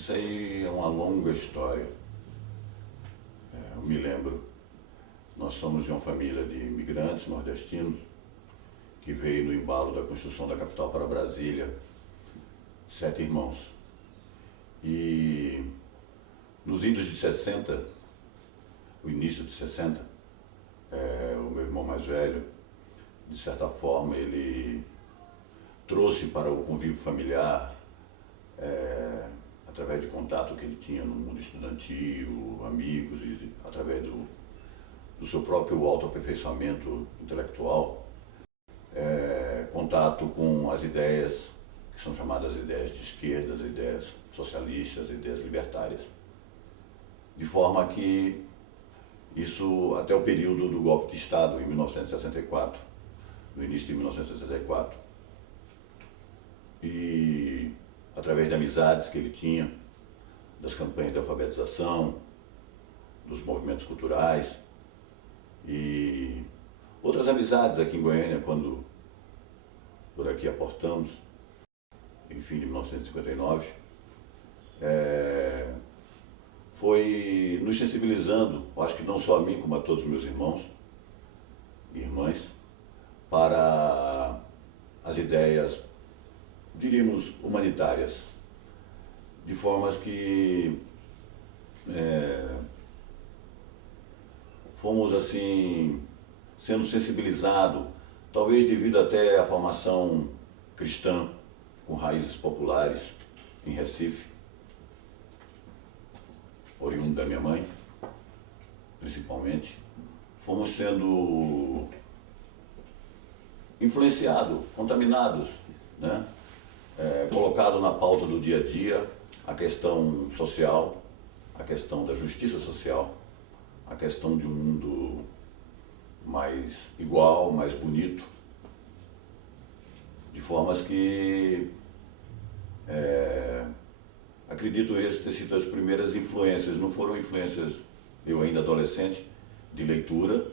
Isso aí é uma longa história. Eu me lembro, nós somos de uma família de imigrantes nordestinos que veio no embalo da construção da capital para Brasília, 7 irmãos. E nos idos de 60, o início de 60, o meu irmão mais velho, de certa forma, ele trouxe para o convívio familiar, através de contato que ele tinha no mundo estudantil, amigos, e através do seu próprio autoaperfeiçoamento intelectual, contato com as ideias que são chamadas ideias de esquerda, as ideias socialistas, as ideias libertárias. De forma que isso até o período do golpe de Estado, em 1964, no início de 1964, e através de amizades que ele tinha, das campanhas de alfabetização, dos movimentos culturais e outras amizades aqui em Goiânia, quando por aqui aportamos, em fim de 1959, foi nos sensibilizando, acho que não só a mim, como a todos os meus irmãos e irmãs, para as ideias, diríamos, humanitárias, de formas que fomos assim sendo sensibilizados, talvez devido até à formação cristã com raízes populares em Recife, oriundo da minha mãe, principalmente, fomos sendo influenciados, contaminados, né? Colocado na pauta do dia a dia a questão social, a questão da justiça social, a questão de um mundo mais igual, mais bonito, de formas que acredito esse ter sido as primeiras influências. Não foram influências, eu ainda adolescente, de leitura.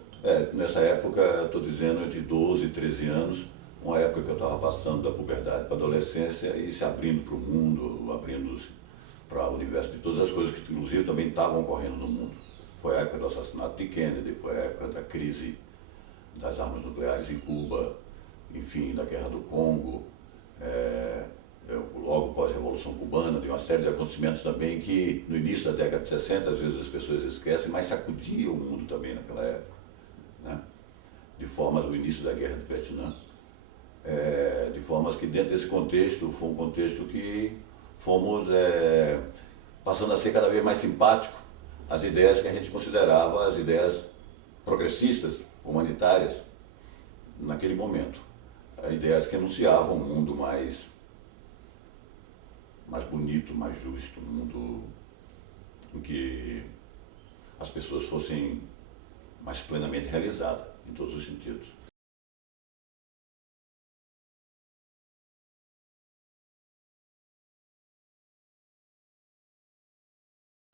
Nessa época, estou dizendo, entre 12 e 13 anos, uma época que eu estava passando da puberdade para a adolescência e se abrindo para o mundo, abrindo para o universo de todas as coisas que, inclusive, também estavam ocorrendo no mundo. Foi a época do assassinato de Kennedy, foi a época da crise das armas nucleares em Cuba, enfim, da Guerra do Congo, logo pós-Revolução Cubana, de uma série de acontecimentos também que, no início da década de 60, às vezes as pessoas esquecem, mas sacudia o mundo também naquela época, né? De forma do início da Guerra do Vietnã. De formas que dentro desse contexto, foi um contexto que fomos passando a ser cada vez mais simpático às ideias que a gente considerava as ideias progressistas, humanitárias, naquele momento. Ideias que anunciavam um mundo mais bonito, mais justo, um mundo em que as pessoas fossem mais plenamente realizadas, em todos os sentidos.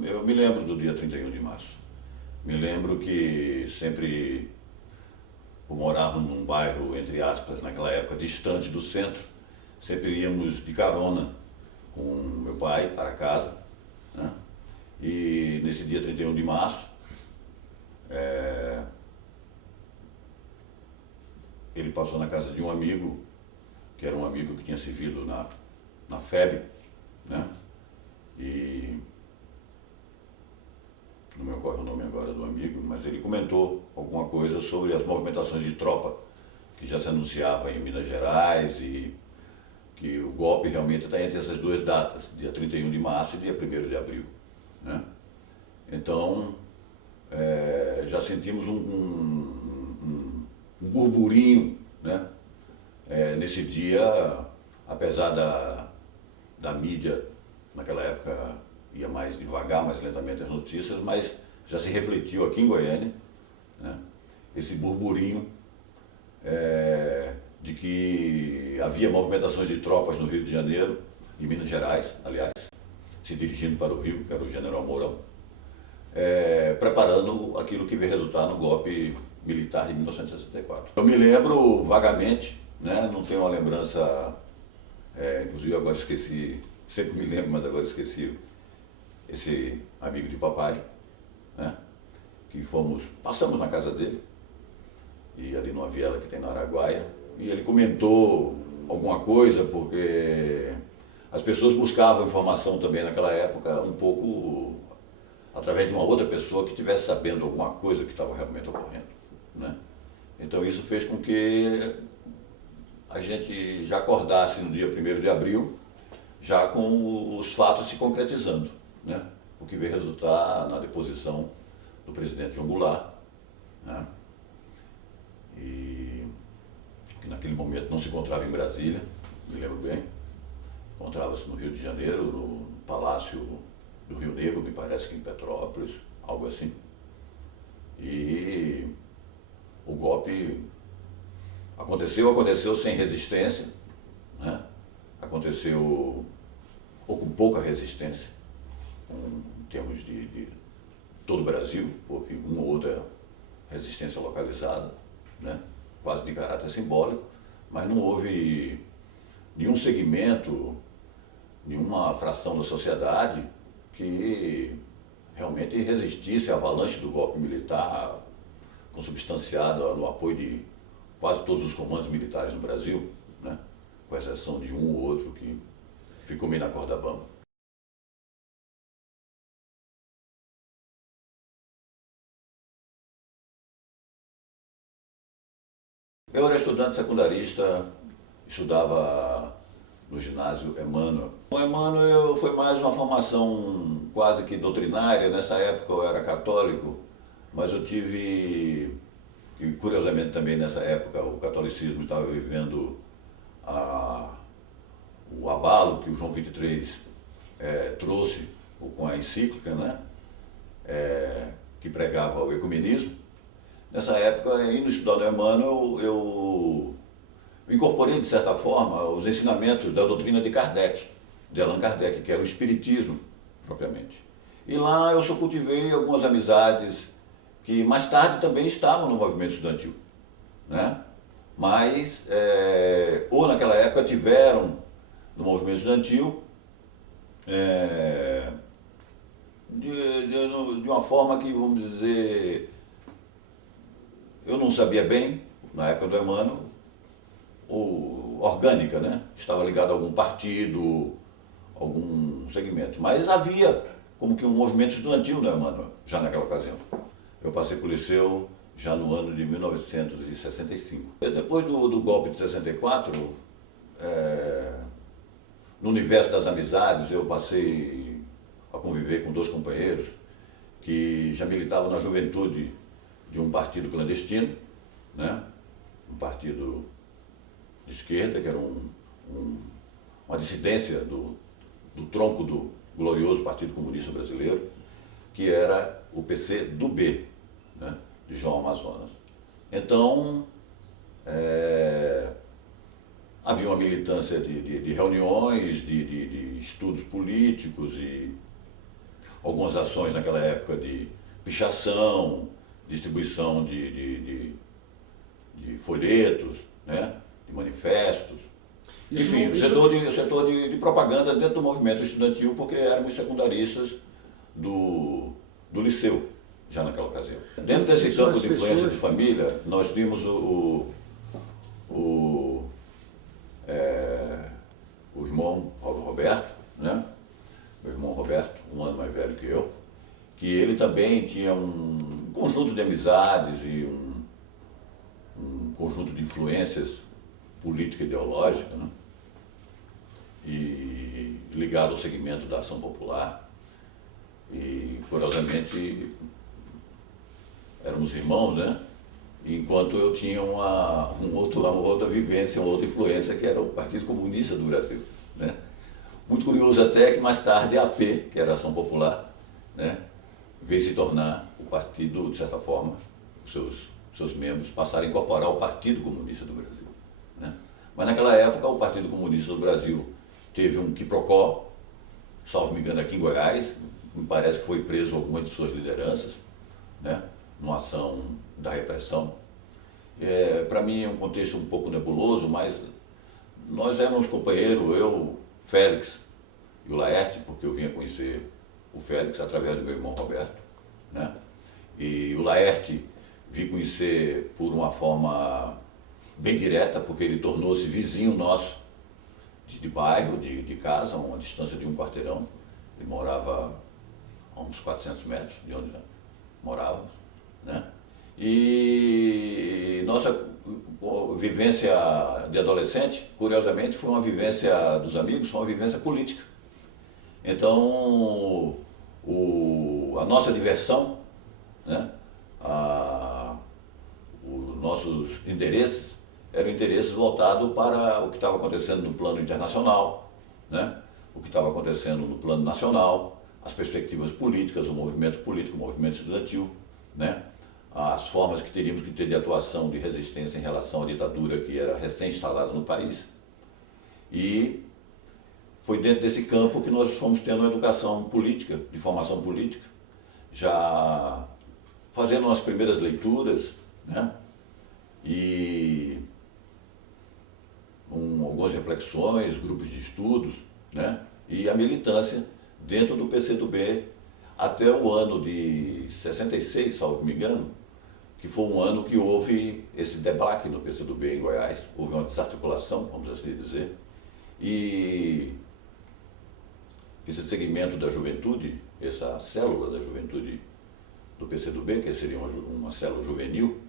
Eu me lembro do dia 31 de março. Me lembro que sempre, por morarmos num bairro, entre aspas, naquela época, distante do centro, sempre íamos de carona com meu pai para casa, né? E nesse dia 31 de março, ele passou na casa de um amigo, que era um amigo que tinha servido na FEB, né? E não me ocorre o nome agora do amigo, mas ele comentou alguma coisa sobre as movimentações de tropa que já se anunciava em Minas Gerais e que o golpe realmente está entre essas duas datas, dia 31 de março e dia 1º de abril, né? Então, já sentimos um burburinho, né? Nesse dia, apesar da mídia, naquela época, ia mais devagar, mais lentamente as notícias, mas já se refletiu aqui em Goiânia, né? Esse burburinho de que havia movimentações de tropas no Rio de Janeiro, em Minas Gerais, aliás, se dirigindo para o Rio, que era o General Mourão, preparando aquilo que veio resultar no golpe militar de 1964. Eu me lembro vagamente, né? Não tenho uma lembrança, inclusive agora esqueci, sempre me lembro, mas agora esqueci esse amigo de papai, né? Que passamos na casa dele, e ali numa viela que tem na Araguaia, e ele comentou alguma coisa, porque as pessoas buscavam informação também naquela época, um pouco através de uma outra pessoa que estivesse sabendo alguma coisa que estava realmente ocorrendo, né? Então isso fez com que a gente já acordasse no dia 1º de abril, já com os fatos se concretizando, né? O que veio resultar na deposição do presidente João Goulart, né? E que naquele momento não se encontrava em Brasília, me lembro bem, encontrava-se no Rio de Janeiro, no Palácio do Rio Negro, me parece que em Petrópolis, algo assim. E o golpe aconteceu sem resistência, né? Aconteceu ou com pouca resistência, em termos de todo o Brasil, porque uma ou outra resistência localizada, né? Quase de caráter simbólico, mas não houve nenhum segmento, nenhuma fração da sociedade que realmente resistisse à avalanche do golpe militar, consubstanciada no apoio de quase todos os comandos militares no Brasil, né? Com exceção de um ou outro que ficou meio na corda bamba. Eu era estudante secundarista, estudava no ginásio Emmanuel. O Emmanuel foi mais uma formação quase que doutrinária. Nessa época eu era católico, mas eu tive, e curiosamente também nessa época o catolicismo estava vivendo o abalo que o João XXIII trouxe com a encíclica, né? Que pregava o ecumenismo. Nessa época, indo estudar no Emmanuel, eu incorporei, de certa forma, os ensinamentos da doutrina de Kardec, de Allan Kardec, que era o espiritismo, propriamente. E lá eu só cultivei algumas amizades que mais tarde também estavam no movimento estudantil, né? Mas, ou naquela época tiveram no movimento estudantil, de uma forma que, vamos dizer, eu não sabia bem, na época do Emmanuel, orgânica, né? Estava ligado a algum partido, algum segmento. Mas havia como que um movimento estudantil no Emmanuel, já naquela ocasião. Eu passei para o liceu já no ano de 1965. Depois do golpe de 64, no universo das amizades, eu passei a conviver com 2 companheiros que já militavam na juventude de um partido clandestino, né? Um partido de esquerda, que era uma dissidência do tronco do glorioso Partido Comunista Brasileiro, que era o PCdoB, né? De João Amazonas. Então, havia uma militância de reuniões, de estudos políticos e algumas ações naquela época de pichação, distribuição de folhetos, né? De manifestos. Enfim, o setor de propaganda dentro do movimento estudantil, porque éramos secundaristas do liceu, já naquela ocasião. Dentro desse campo de influência de família, nós vimos o irmão Roberto, né? Meu irmão Roberto, um ano mais velho que eu, que ele também tinha um conjunto de amizades e um conjunto de influências política e ideológica, né? E ligado ao segmento da ação popular. E, curiosamente, éramos irmãos, né? Enquanto eu tinha uma outra vivência, uma outra influência, que era o Partido Comunista do Brasil, né? Muito curioso até que mais tarde a AP, que era a Ação Popular, né? Veio se tornar o partido, de certa forma, seus membros passaram a incorporar o Partido Comunista do Brasil, né? Mas naquela época o Partido Comunista do Brasil teve um quiprocó, salvo me engano aqui em Goiás, me parece que foi preso algumas de suas lideranças, né? Numa ação da repressão. Para mim é um contexto um pouco nebuloso, mas nós éramos companheiros, eu, Félix e o Laerte, porque eu vinha conhecer o Félix através do meu irmão Roberto, né? E o Laerte vi conhecer por uma forma bem direta, porque ele tornou-se vizinho nosso de bairro, de casa, a uma distância de um quarteirão. Ele morava a uns 400 metros de onde morávamos, né? E nossa vivência de adolescente, curiosamente, foi uma vivência dos amigos, foi uma vivência política. Então, a nossa diversão, né? Os nossos interesses eram interesses voltados para o que estava acontecendo no plano internacional, né? O que estava acontecendo no plano nacional, as perspectivas políticas, o movimento político, o movimento estudantil, né? As formas que teríamos que ter de atuação de resistência em relação à ditadura que era recém-instalada no país. E foi dentro desse campo que nós fomos tendo uma educação política, de formação política, já fazendo umas primeiras leituras, né? E algumas reflexões, grupos de estudos, né? E a militância dentro do PCdoB até o ano de 66, salvo me engano, que foi um ano que houve esse debate no PCdoB em Goiás, houve uma desarticulação, vamos assim dizer, e esse segmento da juventude, essa célula da juventude do PCdoB, que seria uma célula juvenil,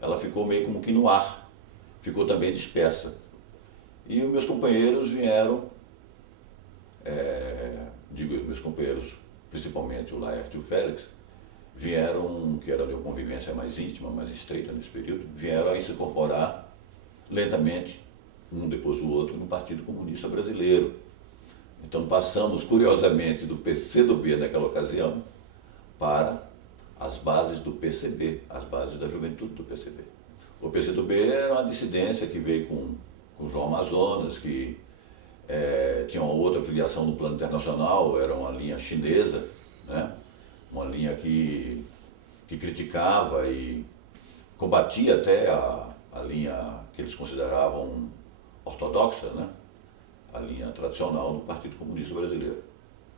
ela ficou meio como que no ar, ficou também dispersa. E os meus companheiros vieram, digo os meus companheiros, principalmente o Laerte e o Félix, vieram, que era de uma convivência mais íntima, mais estreita nesse período, vieram a se incorporar lentamente, um depois do outro, no Partido Comunista Brasileiro. Então passamos, curiosamente, do PCdoB naquela ocasião para as bases do PCB, as bases da juventude do PCB. O PCdoB era uma dissidência que veio com João Amazonas, que tinha uma outra filiação no plano internacional, era uma linha chinesa, né? Uma linha que criticava e combatia até a linha que eles consideravam ortodoxa, né? A linha tradicional do Partido Comunista Brasileiro.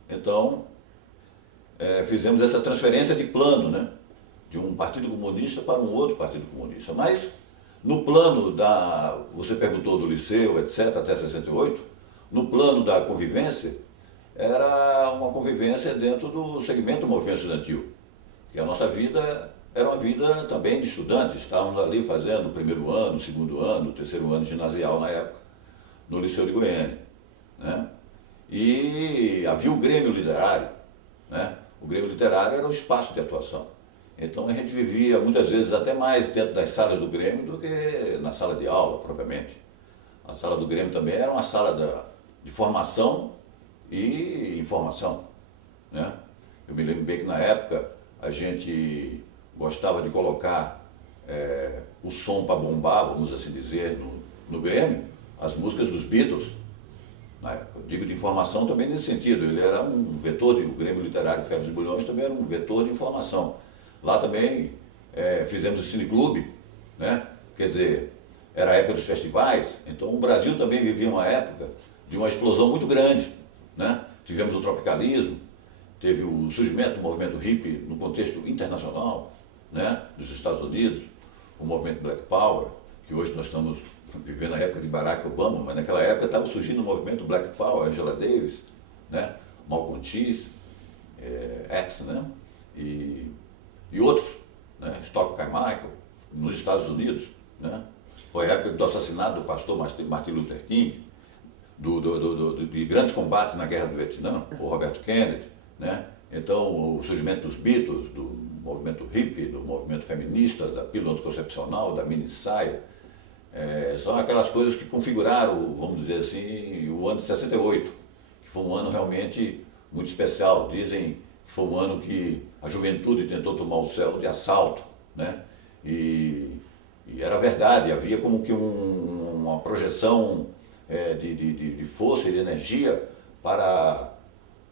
Então, fizemos essa transferência de plano, né? De um Partido Comunista para um outro Partido Comunista. Mas, no plano você perguntou do liceu, etc., até 68, no plano da convivência, era uma convivência dentro do segmento do movimento estudantil. Que a nossa vida era uma vida também de estudantes. Estávamos ali fazendo o primeiro ano, o segundo ano, o terceiro ano ginasial na época, no Liceu de Goiânia, né? E havia o Grêmio Literário, né? O Grêmio Literário era um espaço de atuação. Então a gente vivia muitas vezes até mais dentro das salas do Grêmio do que na sala de aula, propriamente. A sala do Grêmio também era uma sala de formação e informação, né? Eu me lembro bem que na época a gente gostava de colocar o som para bombar, vamos assim dizer, no Grêmio, as músicas dos Beatles. Na época, eu digo de informação também nesse sentido, ele era um vetor, o Grêmio Literário Febres e Bulhões também era um vetor de informação. Lá também fizemos o cineclube, né? Quer dizer, era a época dos festivais, então o Brasil também vivia uma época de uma explosão muito grande, né? Tivemos o tropicalismo, teve o surgimento do movimento hippie no contexto internacional, né? Dos Estados Unidos, o movimento Black Power, que hoje nós estamos vivendo a época de Barack Obama, mas naquela época estava surgindo o movimento Black Power, Angela Davis, né? Malcolm X, X, né? E outros, né? Stokely Carmichael, nos Estados Unidos, né? Foi a época do assassinato do pastor Martin Luther King, de grandes combates na Guerra do Vietnã, o Roberto Kennedy, né? Então, o surgimento dos Beatles, do movimento hippie, do movimento feminista, da pílula anticoncepcional, da mini saia, são aquelas coisas que configuraram, vamos dizer assim, o ano de 68, que foi um ano realmente muito especial. Dizem que foi um ano que a juventude tentou tomar o céu de assalto, né? E era verdade, havia como que uma projeção de força e de energia para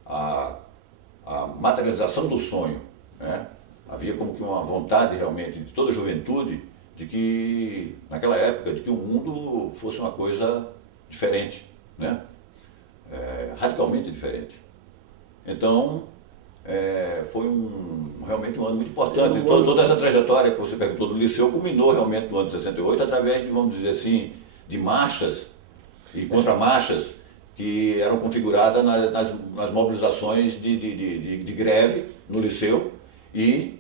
a materialização do sonho, né? Havia como que uma vontade realmente de toda a juventude de que, naquela época, de que o mundo fosse uma coisa diferente, né? Radicalmente diferente. Então, foi realmente um ano muito importante. Toda essa trajetória que você perguntou do Liceu culminou realmente no ano de 68 através de, vamos dizer assim, de marchas e contramarchas que eram configuradas nas mobilizações de greve no Liceu e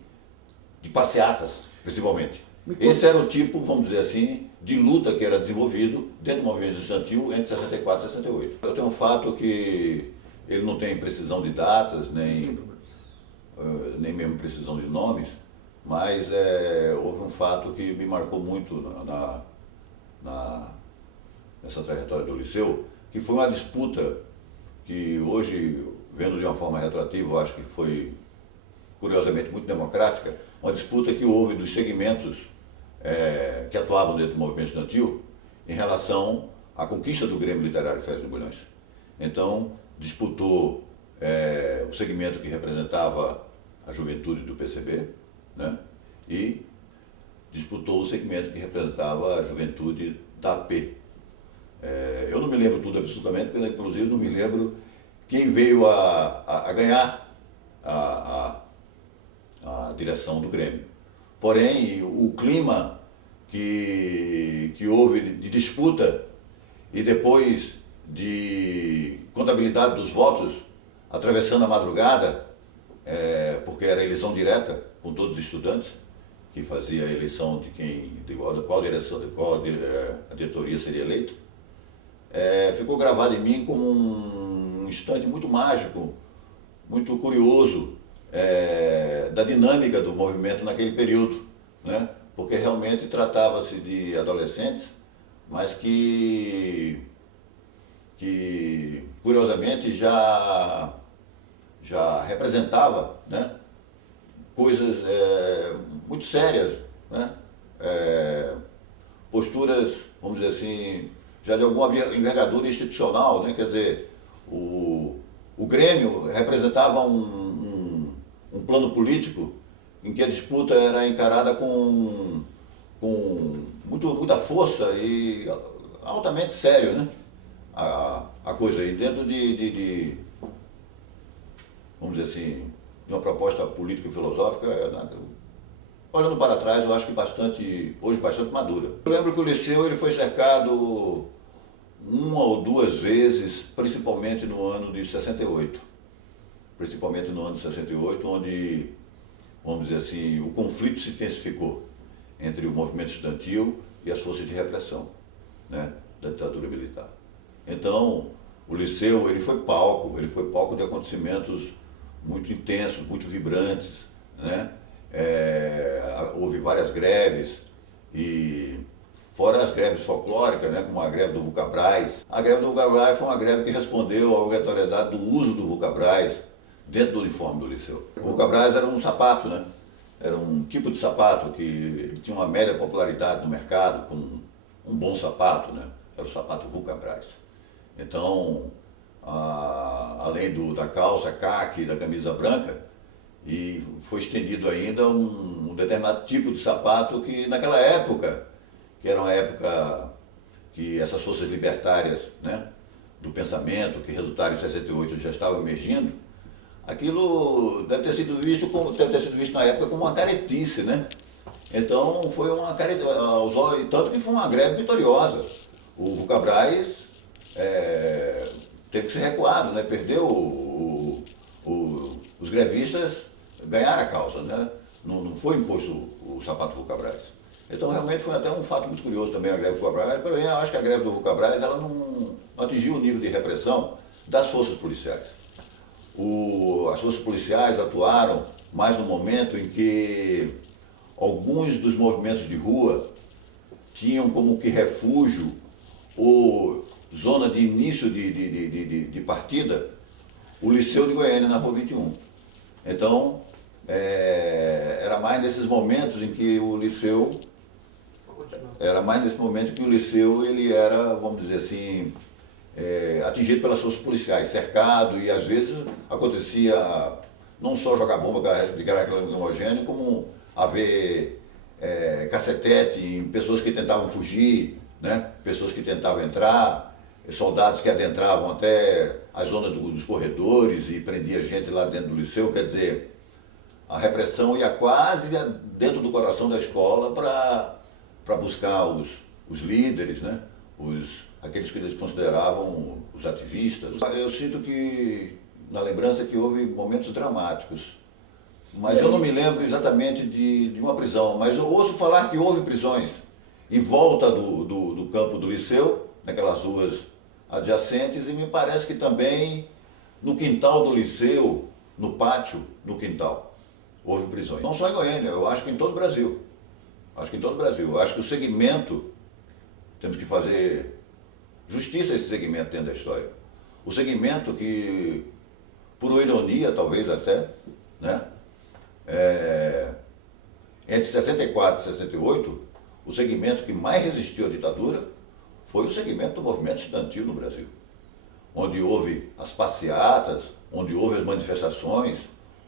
de passeatas, principalmente. Esse era o tipo, vamos dizer assim, de luta que era desenvolvido dentro do movimento estudantil entre 64 e 68. Eu tenho um fato que ele não tem precisão de datas, nem mesmo precisão de nomes, mas houve um fato que me marcou muito nessa trajetória do Liceu, que foi uma disputa que hoje, vendo de uma forma retroativa, eu acho que foi, curiosamente, muito democrática, uma disputa que houve dos segmentos que atuavam dentro do movimento estudantil em relação à conquista do Grêmio Literário Fés de Bulhões. Então, disputou o segmento que representava a juventude do PCB, né? E disputou o segmento que representava a juventude da AP. Eu não me lembro tudo absolutamente, porque inclusive não me lembro quem veio a ganhar a direção do Grêmio. Porém, o clima que houve de disputa e depois de contabilidade dos votos, atravessando a madrugada, porque era eleição direta com todos os estudantes, que fazia a eleição de qual a diretoria seria eleita, ficou gravado em mim como um instante muito mágico, muito curioso, da dinâmica do movimento naquele período, né? Porque realmente tratava-se de adolescentes, mas que curiosamente já representava, né, coisas muito sérias, né? Posturas, vamos dizer assim, já de alguma envergadura institucional, né? Quer dizer, o Grêmio representava um plano político em que a disputa era encarada com muita força e altamente sério, né? A coisa aí, dentro vamos dizer assim, de uma proposta política e filosófica, olhando para trás, eu acho que hoje bastante madura. Eu lembro que o Liceu ele foi cercado uma ou duas vezes, principalmente no ano de 68. Principalmente no ano de 68, onde, vamos dizer assim, o conflito se intensificou entre o movimento estudantil e as forças de repressão, né, da ditadura militar. Então, o Liceu ele foi palco de acontecimentos muito intensos, muito vibrantes, né? Houve várias greves, e fora as greves folclóricas, né, como a greve do Vulcabras. A greve do Vulcabras foi uma greve que respondeu à obrigatoriedade do uso do Vulcabras dentro do uniforme do Liceu. O Vulcabras era um sapato, né? Era um tipo de sapato que tinha uma média popularidade no mercado, como um bom sapato, né? Era o sapato Vulcabras. Então, além da calça caque e da camisa branca, e foi estendido ainda um determinado tipo de sapato que naquela época, que era uma época que essas forças libertárias, né, do pensamento, que resultaram em 68 já estavam emergindo, aquilo deve ter sido visto na época como uma caretice, né? Então foi uma caretice, tanto que foi uma greve vitoriosa. O Vulcabras teve que ser recuado, né? Perdeu os grevistas ganharam a causa, né? Não foi imposto o sapato Vulcabras. Então realmente foi até um fato muito curioso também a greve do Vulcabras, porém eu acho que a greve do Vulcabras ela não atingiu o nível de repressão das forças policiais. As forças policiais atuaram mais no momento em que alguns dos movimentos de rua tinham como que refúgio ou zona de início de partida o Liceu de Goiânia, na Rua 21. Então, era mais nesses momentos em que o Liceu ele era, vamos dizer assim, atingido pelas forças policiais, cercado, e às vezes acontecia não só jogar bomba de gás lacrimogêneo, como haver cacetete em pessoas que tentavam fugir, né? Pessoas que tentavam entrar. soldados que adentravam até as zonas dos corredores e prendia gente lá dentro do liceu, quer dizer, a repressão ia quase dentro do coração da escola para buscar os líderes, né? Aqueles que eles consideravam os ativistas. Eu sinto que, na lembrança, que houve momentos dramáticos, mas eu não me lembro exatamente de uma prisão, mas eu ouço falar que houve prisões em volta do campo do liceu, naquelas ruas adjacentes, e me parece que também no quintal do liceu, no pátio, no quintal, houve prisões. Não só em Goiânia, eu acho que em todo o Brasil. Acho que em todo o Brasil. Eu acho que o segmento, temos que fazer justiça a esse segmento dentro da história. O segmento que, por ironia talvez até, né? Entre 64 e 68, o segmento que mais resistiu à ditadura foi o segmento do movimento estudantil no Brasil, onde houve as passeatas, onde houve as manifestações,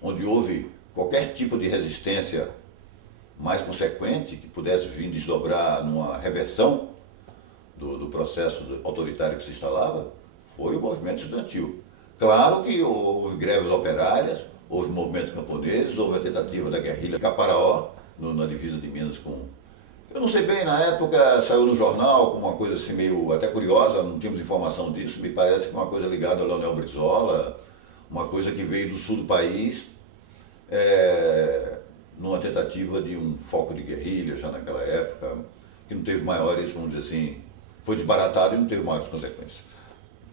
onde houve qualquer tipo de resistência mais consequente que pudesse vir desdobrar numa reversão do processo autoritário que se instalava, foi o movimento estudantil. Claro que houve greves operárias, houve movimento camponês, houve a tentativa da guerrilha Caparaó, na divisa de Minas com... Eu não sei bem, na época saiu no jornal com uma coisa assim meio até curiosa, não tínhamos informação disso, me parece que uma coisa ligada ao Leonel Brizola, uma coisa que veio do sul do país, numa tentativa de um foco de guerrilha já naquela época, que não teve maiores, vamos dizer assim, foi desbaratado e não teve maiores consequências.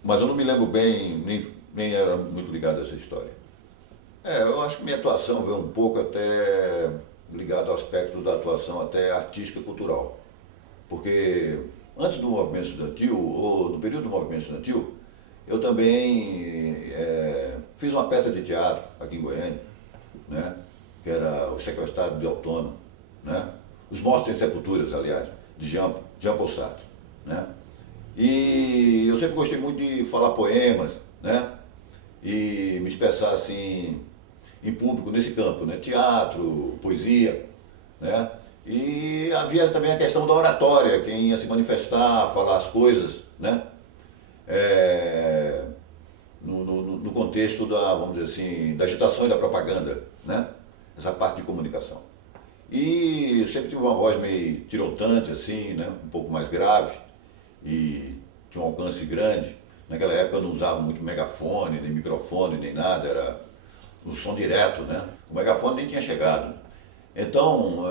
Mas eu não me lembro bem, nem era muito ligado a essa história. Eu acho que minha atuação veio um pouco até ligado ao aspecto da atuação até artística e cultural. Porque antes do movimento estudantil, ou no período do movimento estudantil, eu também fiz uma peça de teatro aqui em Goiânia, né? Que era O Sequestrado de Autônomo, né? Os Mortos em Sepulturas, aliás, de Jean Paul Sartre, né? E eu sempre gostei muito de falar poemas, né? E me expressar assim em público nesse campo, né? Teatro, poesia, né? E havia também a questão da oratória, quem ia se manifestar, falar as coisas, né? No contexto da, vamos dizer assim, da agitação e da propaganda, né? Essa parte de comunicação. E eu sempre tive uma voz meio tirotante, assim, né? Um pouco mais grave, e tinha um alcance grande. Naquela época eu não usava muito megafone, nem microfone, nem nada, era um som direto, né? O megafone nem tinha chegado. Então,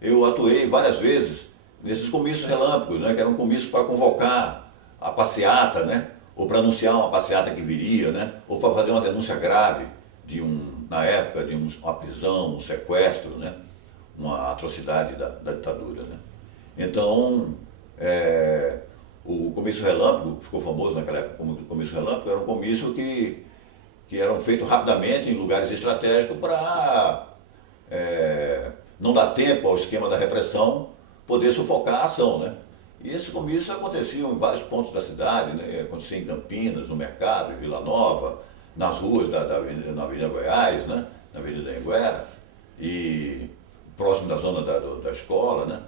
eu atuei várias vezes nesses comícios relâmpagos, né? Que eram comícios para convocar a passeata, né? Ou para anunciar uma passeata que viria, né? Ou para fazer uma denúncia grave na época, de uma prisão, um sequestro, né? Uma atrocidade da ditadura, né? Então, o comício relâmpago, que ficou famoso naquela época como comício relâmpago, era um comício que eram feitos rapidamente em lugares estratégicos para não dar tempo ao esquema da repressão poder sufocar a ação, né? E esses comícios aconteciam em vários pontos da cidade, né? Acontecia em Campinas, no mercado, em Vila Nova, nas ruas na Avenida Goiás, né? Na Avenida Anhanguera, e próximo da zona da escola, né?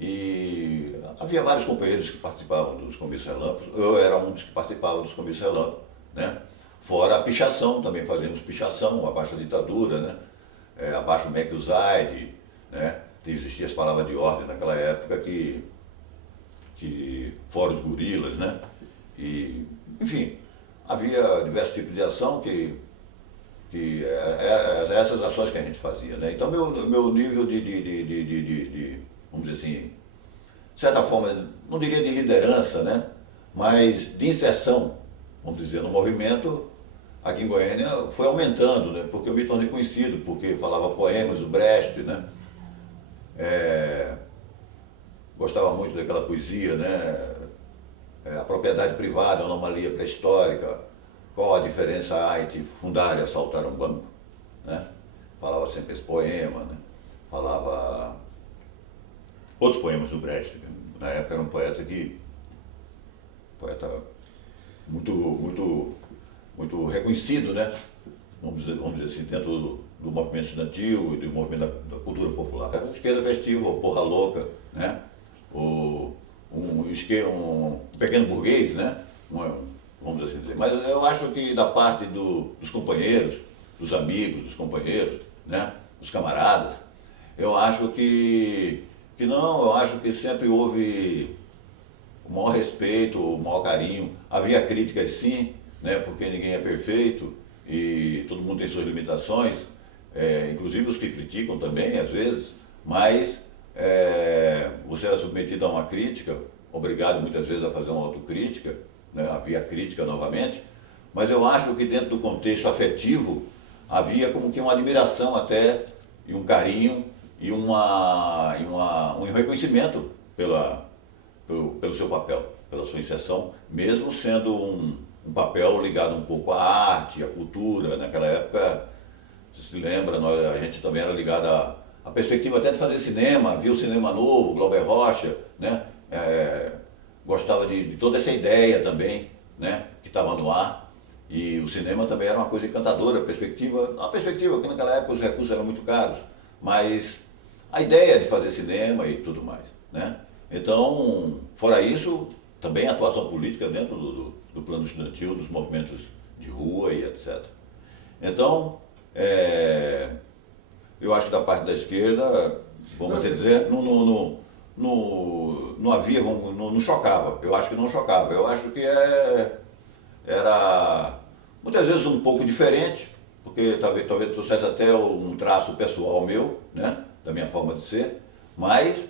E havia vários companheiros que participavam dos comícios relâmpagos, eu era um dos que participava dos comícios relâmpagos, né? Fora a pichação, também fazíamos pichação, abaixo a ditadura, né? Abaixo o Mec Zaide, né? Existiam as palavras de ordem naquela época que fora os gorilas, né? E, enfim, havia diversos tipos de ação que essas ações que a gente fazia, né? Então meu nível vamos dizer assim, de certa forma, não diria de liderança, né? Mas de inserção, vamos dizer, no movimento, aqui em Goiânia, foi aumentando, né? Porque eu me tornei conhecido, porque falava poemas do Brecht, né? Gostava muito daquela poesia, né? A propriedade privada, a anomalia pré-histórica, qual a diferença há entre fundar e assaltar um banco, né? Falava sempre esse poema, né? Falava outros poemas do Brecht, que na época era um poeta muito reconhecido, né? Vamos dizer assim, dentro do movimento estudantil e do movimento da cultura popular. A Esquerda Festiva, o Porra Louca, né? O um pequeno burguês, né? Vamos assim dizer. Mas eu acho que da parte dos companheiros, dos amigos, dos companheiros, né? Dos camaradas, eu acho que não, eu acho que sempre houve o maior respeito, o maior carinho. Havia críticas sim, né? Porque ninguém é perfeito e todo mundo tem suas limitações, inclusive os que criticam também, às vezes, mas você era submetido a uma crítica, obrigado muitas vezes a fazer uma autocrítica, né? Havia crítica novamente, mas eu acho que dentro do contexto afetivo havia como que uma admiração até, e um carinho, e um reconhecimento pelo seu papel, pela sua inserção, mesmo sendo um papel ligado um pouco à arte, à cultura. Naquela época, você se lembra, a gente também era ligado à perspectiva até de fazer cinema, via o cinema novo, Glauber Rocha, né? Gostava de toda essa ideia também, né? Que estava no ar. E o cinema também era uma coisa encantadora, a perspectiva, que naquela época os recursos eram muito caros, mas a ideia de fazer cinema e tudo mais, né? Então, fora isso, também a atuação política dentro do plano estudantil, dos movimentos de rua e etc. Então, eu acho que da parte da esquerda, vamos assim dizer, não havia, não chocava. Eu acho que não chocava. Eu acho que era muitas vezes um pouco diferente, porque talvez trouxesse até um traço pessoal meu, né, da minha forma de ser, mas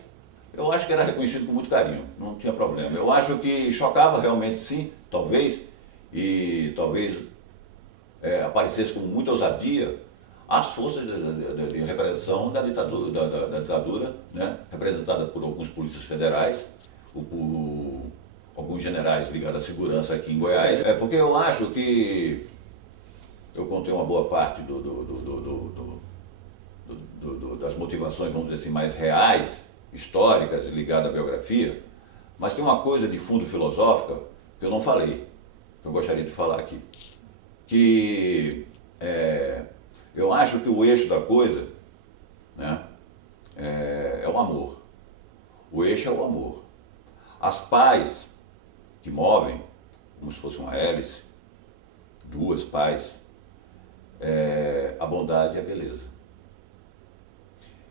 eu acho que era reconhecido com muito carinho, não tinha problema. Eu acho que chocava realmente sim, talvez, e talvez aparecesse com muita ousadia as forças de repressão da ditadura, né, representada por alguns polícias federais, por alguns generais ligados à segurança aqui em Goiás. Porque eu acho que eu contei uma boa parte das motivações, vamos dizer assim, mais reais, históricas, ligadas à biografia, mas tem uma coisa de fundo filosófica que eu não falei, que eu gostaria de falar aqui, que eu acho que o eixo da coisa, né, é o amor. O eixo é o amor. As pás que movem, como se fosse uma hélice, duas pás, a bondade e a beleza.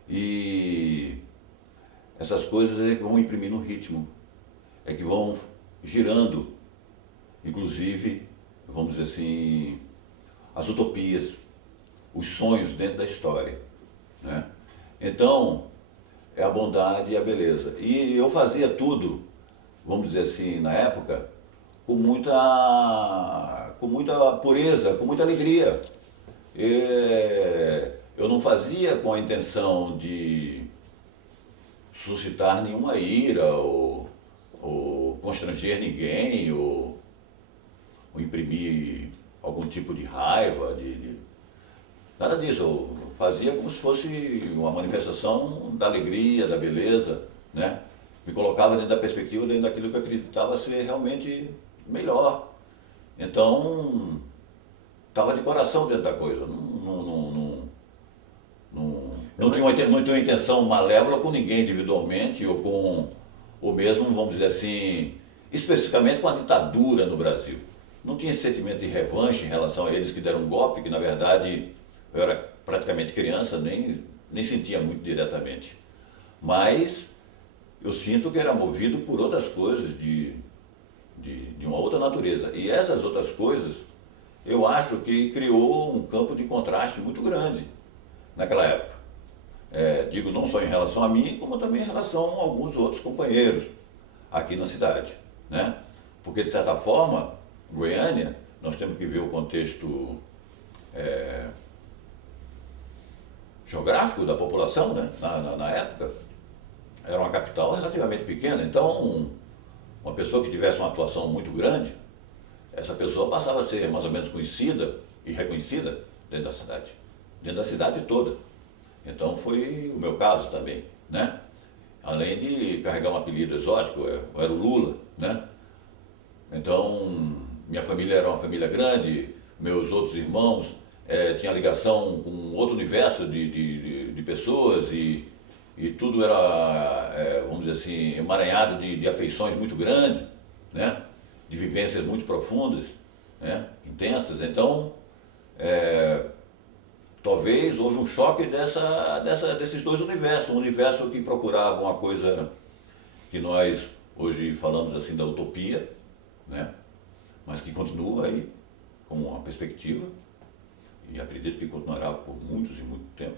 E essas coisas é que vão imprimindo um ritmo, é que vão girando, inclusive, vamos dizer assim, as utopias, os sonhos dentro da história, né? Então, é a bondade e a beleza. E eu fazia tudo, vamos dizer assim, na época, com muita pureza, com muita alegria. Eu não fazia com a intenção de suscitar nenhuma ira ou constranger ninguém ou imprimir algum tipo de raiva, nada disso. Eu fazia como se fosse uma manifestação da alegria, da beleza, né? Me colocava dentro da perspectiva, dentro daquilo que eu acreditava ser realmente melhor. Então, estava de coração dentro da coisa. Não tinha uma intenção malévola com ninguém individualmente ou mesmo, vamos dizer assim, especificamente com a ditadura no Brasil. Não tinha esse sentimento de revanche em relação a eles que deram um golpe, que na verdade eu era praticamente criança, nem sentia muito diretamente. Mas eu sinto que era movido por outras coisas de uma outra natureza. E essas outras coisas, eu acho que criou um campo de contraste muito grande naquela época. Digo não só em relação a mim, como também em relação a alguns outros companheiros aqui na cidade, né? Porque, de certa forma, Goiânia, nós temos que ver o contexto geográfico da população, né? Na época, era uma capital relativamente pequena, então uma pessoa que tivesse uma atuação muito grande, essa pessoa passava a ser mais ou menos conhecida e reconhecida dentro da cidade toda. Então foi o meu caso também, né? Além de carregar um apelido exótico, eu era o Lula, né? Então, minha família era uma família grande, meus outros irmãos tinham ligação com outro universo de pessoas e e tudo era, vamos dizer assim, emaranhado de afeições muito grandes, né? De vivências muito profundas, né? Intensas. Então, talvez houve um choque desses dois universos. Um universo que procurava uma coisa que nós hoje falamos assim da utopia, né? Mas que continua aí como uma perspectiva, e acredito que continuará por muitos e muito tempo,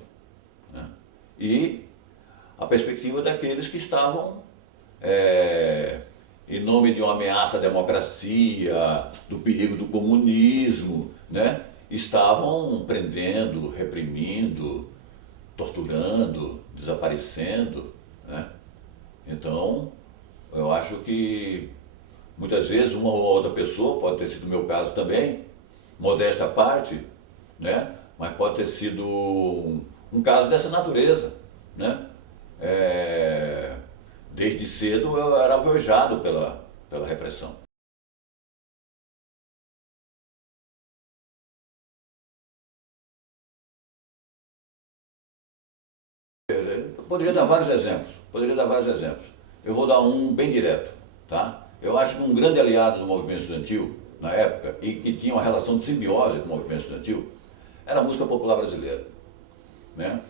né? E a perspectiva daqueles que estavam, em nome de uma ameaça à democracia, do perigo do comunismo, né? Estavam prendendo, reprimindo, torturando, desaparecendo, né? Então, eu acho que muitas vezes uma ou outra pessoa, pode ter sido o meu caso também, modesta à parte, né? Mas pode ter sido um caso dessa natureza, né? Desde cedo eu era alvejado pela repressão. Eu poderia dar vários exemplos, Eu vou dar um bem direto, tá? Eu acho que um grande aliado do movimento estudantil, na época, e que tinha uma relação de simbiose com o movimento estudantil, era a música popular brasileira, né?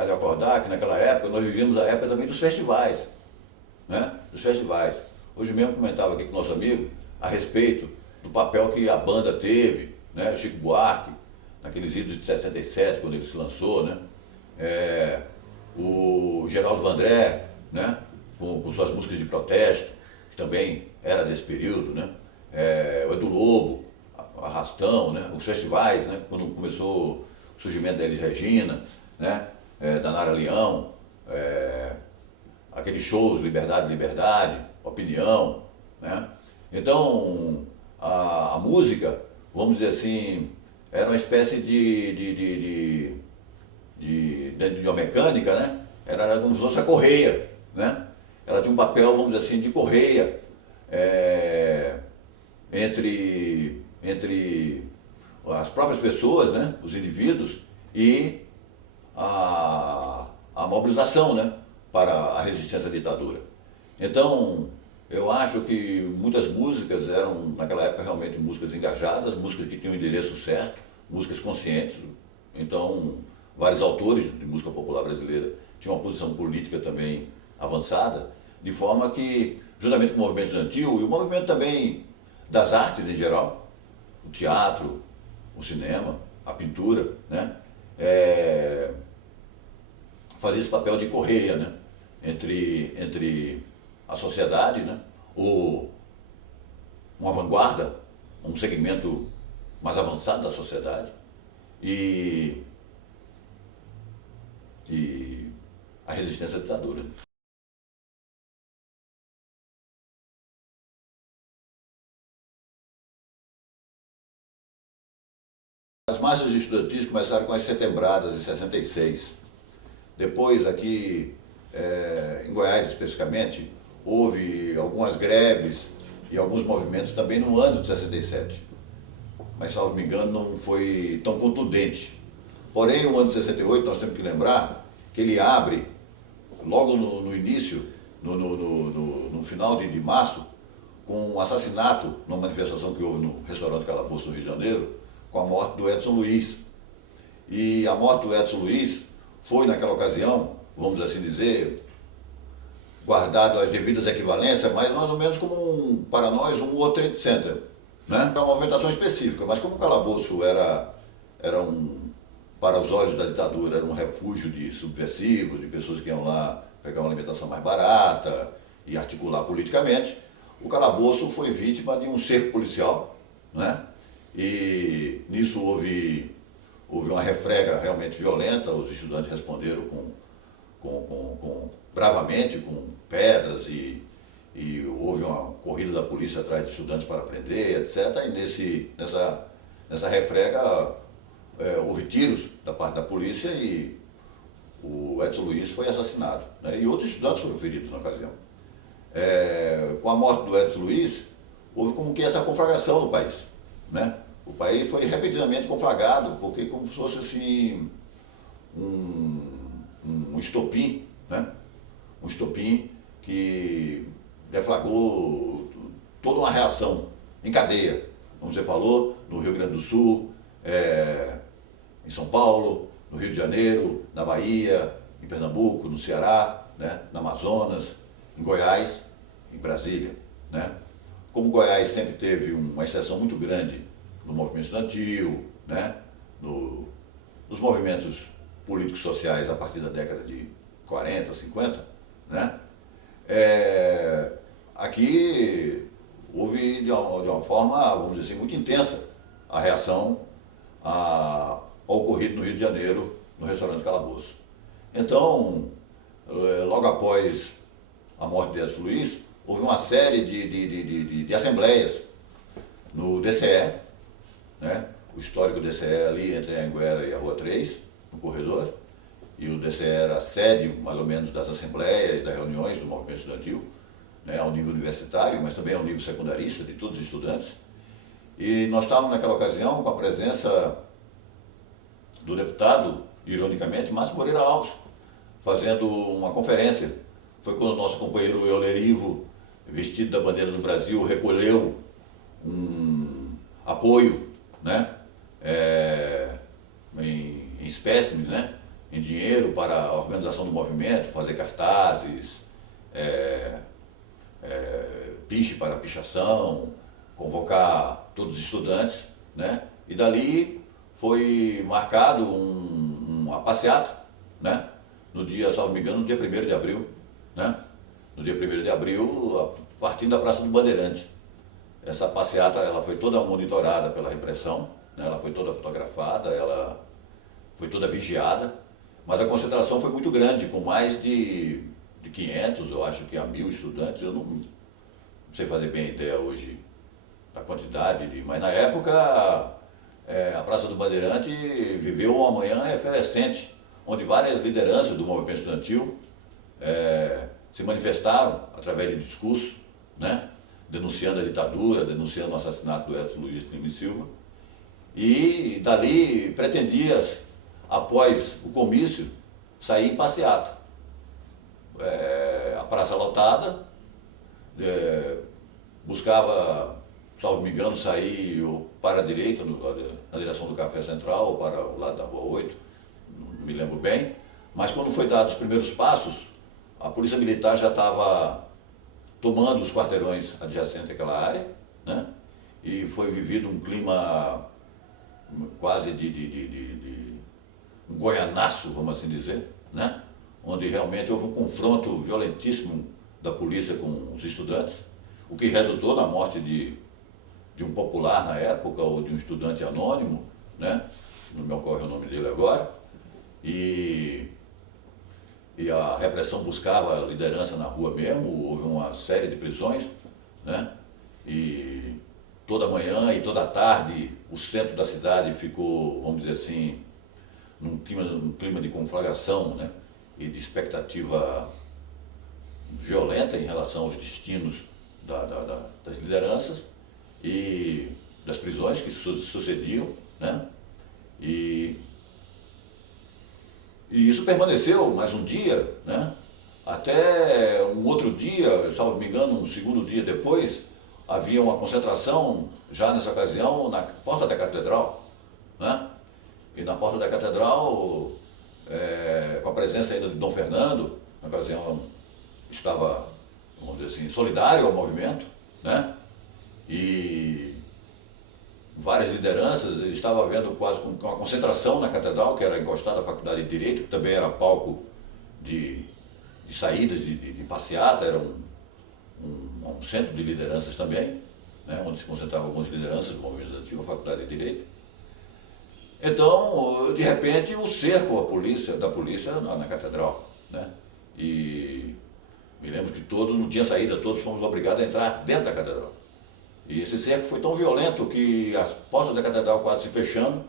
Há de acordar que naquela época nós vivíamos a época também dos festivais, né? Dos festivais. Hoje mesmo comentava aqui com o nosso amigo a respeito do papel que a banda teve, né? Chico Buarque, naqueles idos de 67, quando ele se lançou, né? O Geraldo Vandré, né? Com suas músicas de protesto, que também era desse período, né? O Edu Lobo, Arrastão, né? Os festivais, né? Quando começou o surgimento da Elis Regina, né? Da Nara Leão, aqueles shows, Liberdade, Liberdade, Opinião, né? Então, a música, vamos dizer assim, era uma espécie dentro de uma mecânica, né? Era como se fosse a correia, né? Ela tinha um papel, vamos dizer assim, de correia entre as próprias pessoas, né? Os indivíduos e a mobilização, né? Para a resistência à ditadura. Então, eu acho que muitas músicas eram, naquela época, realmente músicas engajadas, músicas que tinham o endereço certo, músicas conscientes. Então, vários autores de música popular brasileira tinham uma posição política também avançada, de forma que, juntamente com o movimento estudantil e o movimento também das artes em geral, o teatro, o cinema, a pintura, né? Fazia esse papel de correia, né? Entre a sociedade, né? Ou uma vanguarda, um segmento mais avançado da sociedade e a resistência à ditadura. As marchas estudantis começaram com as setembradas em 66. Depois, aqui em Goiás especificamente, houve algumas greves e alguns movimentos também no ano de 67. Mas, salvo me engano, não foi tão contundente. Porém, o ano de 68, nós temos que lembrar que ele abre, logo no início, no final de março, com um assassinato numa manifestação que houve no restaurante Calabouço, no Rio de Janeiro, com a morte do Edson Luiz. E a morte do Edson Luiz foi, naquela ocasião, vamos assim dizer, guardado as devidas equivalências, mas mais ou menos como para nós, um World Trade Center, né? É uma movimentação específica, mas como o Calabouço era para os olhos da ditadura, era um refúgio de subversivos, de pessoas que iam lá pegar uma alimentação mais barata e articular politicamente, o Calabouço foi vítima de um cerco policial, né? E nisso houve uma refrega realmente violenta, os estudantes responderam bravamente, com pedras e houve uma corrida da polícia atrás de estudantes para prender, etc. E nessa refrega houve tiros da parte da polícia e o Edson Luiz foi assassinado, né? E outros estudantes foram feridos na ocasião. Com a morte do Edson Luiz, houve como que essa conflagração no país, né? O país foi repetidamente conflagrado, porque como se fosse assim um estopim né? Um estopim que deflagrou toda uma reação em cadeia, como você falou, no Rio Grande do Sul, em São Paulo, no Rio de Janeiro, na Bahia, em Pernambuco, no Ceará, né? No Amazonas, em Goiás, em Brasília, né? Como Goiás sempre teve uma exceção muito grande no movimento estudantil, né? Nos movimentos políticos sociais a partir da década de 40, 50, né? Aqui houve de uma forma, vamos dizer assim, muito intensa a reação ao ocorrido no Rio de Janeiro, no restaurante Calabouço. Então, logo após a morte de Edson Luiz, houve uma série de assembleias no DCE, né? O histórico DCE ali entre a Anhanguera e a Rua 3, no corredor, e o DCE era a sede, mais ou menos, das assembleias, das reuniões do movimento estudantil, né? Ao nível universitário, mas também ao nível secundarista, de todos os estudantes. E nós estávamos naquela ocasião com a presença do deputado, ironicamente, Márcio Moreira Alves, fazendo uma conferência. Foi quando o nosso companheiro Euler Ivo, vestido da bandeira do Brasil, recolheu um apoio, né? Em espécimes, né? Em dinheiro para a organização do movimento, fazer cartazes, piche para pichação, convocar todos os estudantes, né? E dali foi marcado uma passeata, né? No dia, salvo me engano, no dia 1º de abril, né? No dia 1º de abril, partindo da Praça do Bandeirante. Essa passeata ela foi toda monitorada pela repressão, né? Ela foi toda fotografada, ela foi toda vigiada, mas a concentração foi muito grande, com mais de 500, eu acho que a 1.000 estudantes. Eu não sei fazer bem a ideia hoje da quantidade, mas na época a Praça do Bandeirante viveu uma manhã efervescente, onde várias lideranças do movimento estudantil se manifestaram através de discurso, né? Denunciando a ditadura, denunciando o assassinato do Edson Luiz de Lima e Silva. E dali pretendia, após o comício, sair em passeata. A praça lotada, buscava, salvo me engano, sair ou para a direita, na direção do Café Central, ou para o lado da Rua 8, não me lembro bem. Mas quando foi dado os primeiros passos, a Polícia Militar já estava tomando os quarteirões adjacentes àquela área, né? E foi vivido um clima quase de um goianaço, vamos assim dizer, né? Onde realmente houve um confronto violentíssimo da polícia com os estudantes, o que resultou na morte de um popular na época, ou de um estudante anônimo, né? Não me ocorre o nome dele agora. E a repressão buscava liderança na rua mesmo, houve uma série de prisões, né? E toda manhã e toda tarde o centro da cidade ficou, vamos dizer assim, num clima de conflagração, né? E de expectativa violenta em relação aos destinos das lideranças e das prisões que sucediam, né? E isso permaneceu mais um dia, né? Até um outro dia, salvo me engano, um segundo dia depois, havia uma concentração, já nessa ocasião, na porta da catedral, né? E na porta da catedral, com a presença ainda de Dom Fernando, na ocasião estava, vamos dizer assim, solidário ao movimento, né? E várias lideranças, ele estava vendo quase com uma concentração na catedral, que era encostada à Faculdade de Direito, que também era palco de saídas de passeata, era um centro de lideranças também, né, onde se concentravam algumas lideranças do movimento estudantil, a Faculdade de Direito. Então, de repente, o cerco da polícia na catedral, né? E me lembro que todos, não tinha saída, todos fomos obrigados a entrar dentro da catedral. E esse cerco foi tão violento que as portas da catedral quase se fechando,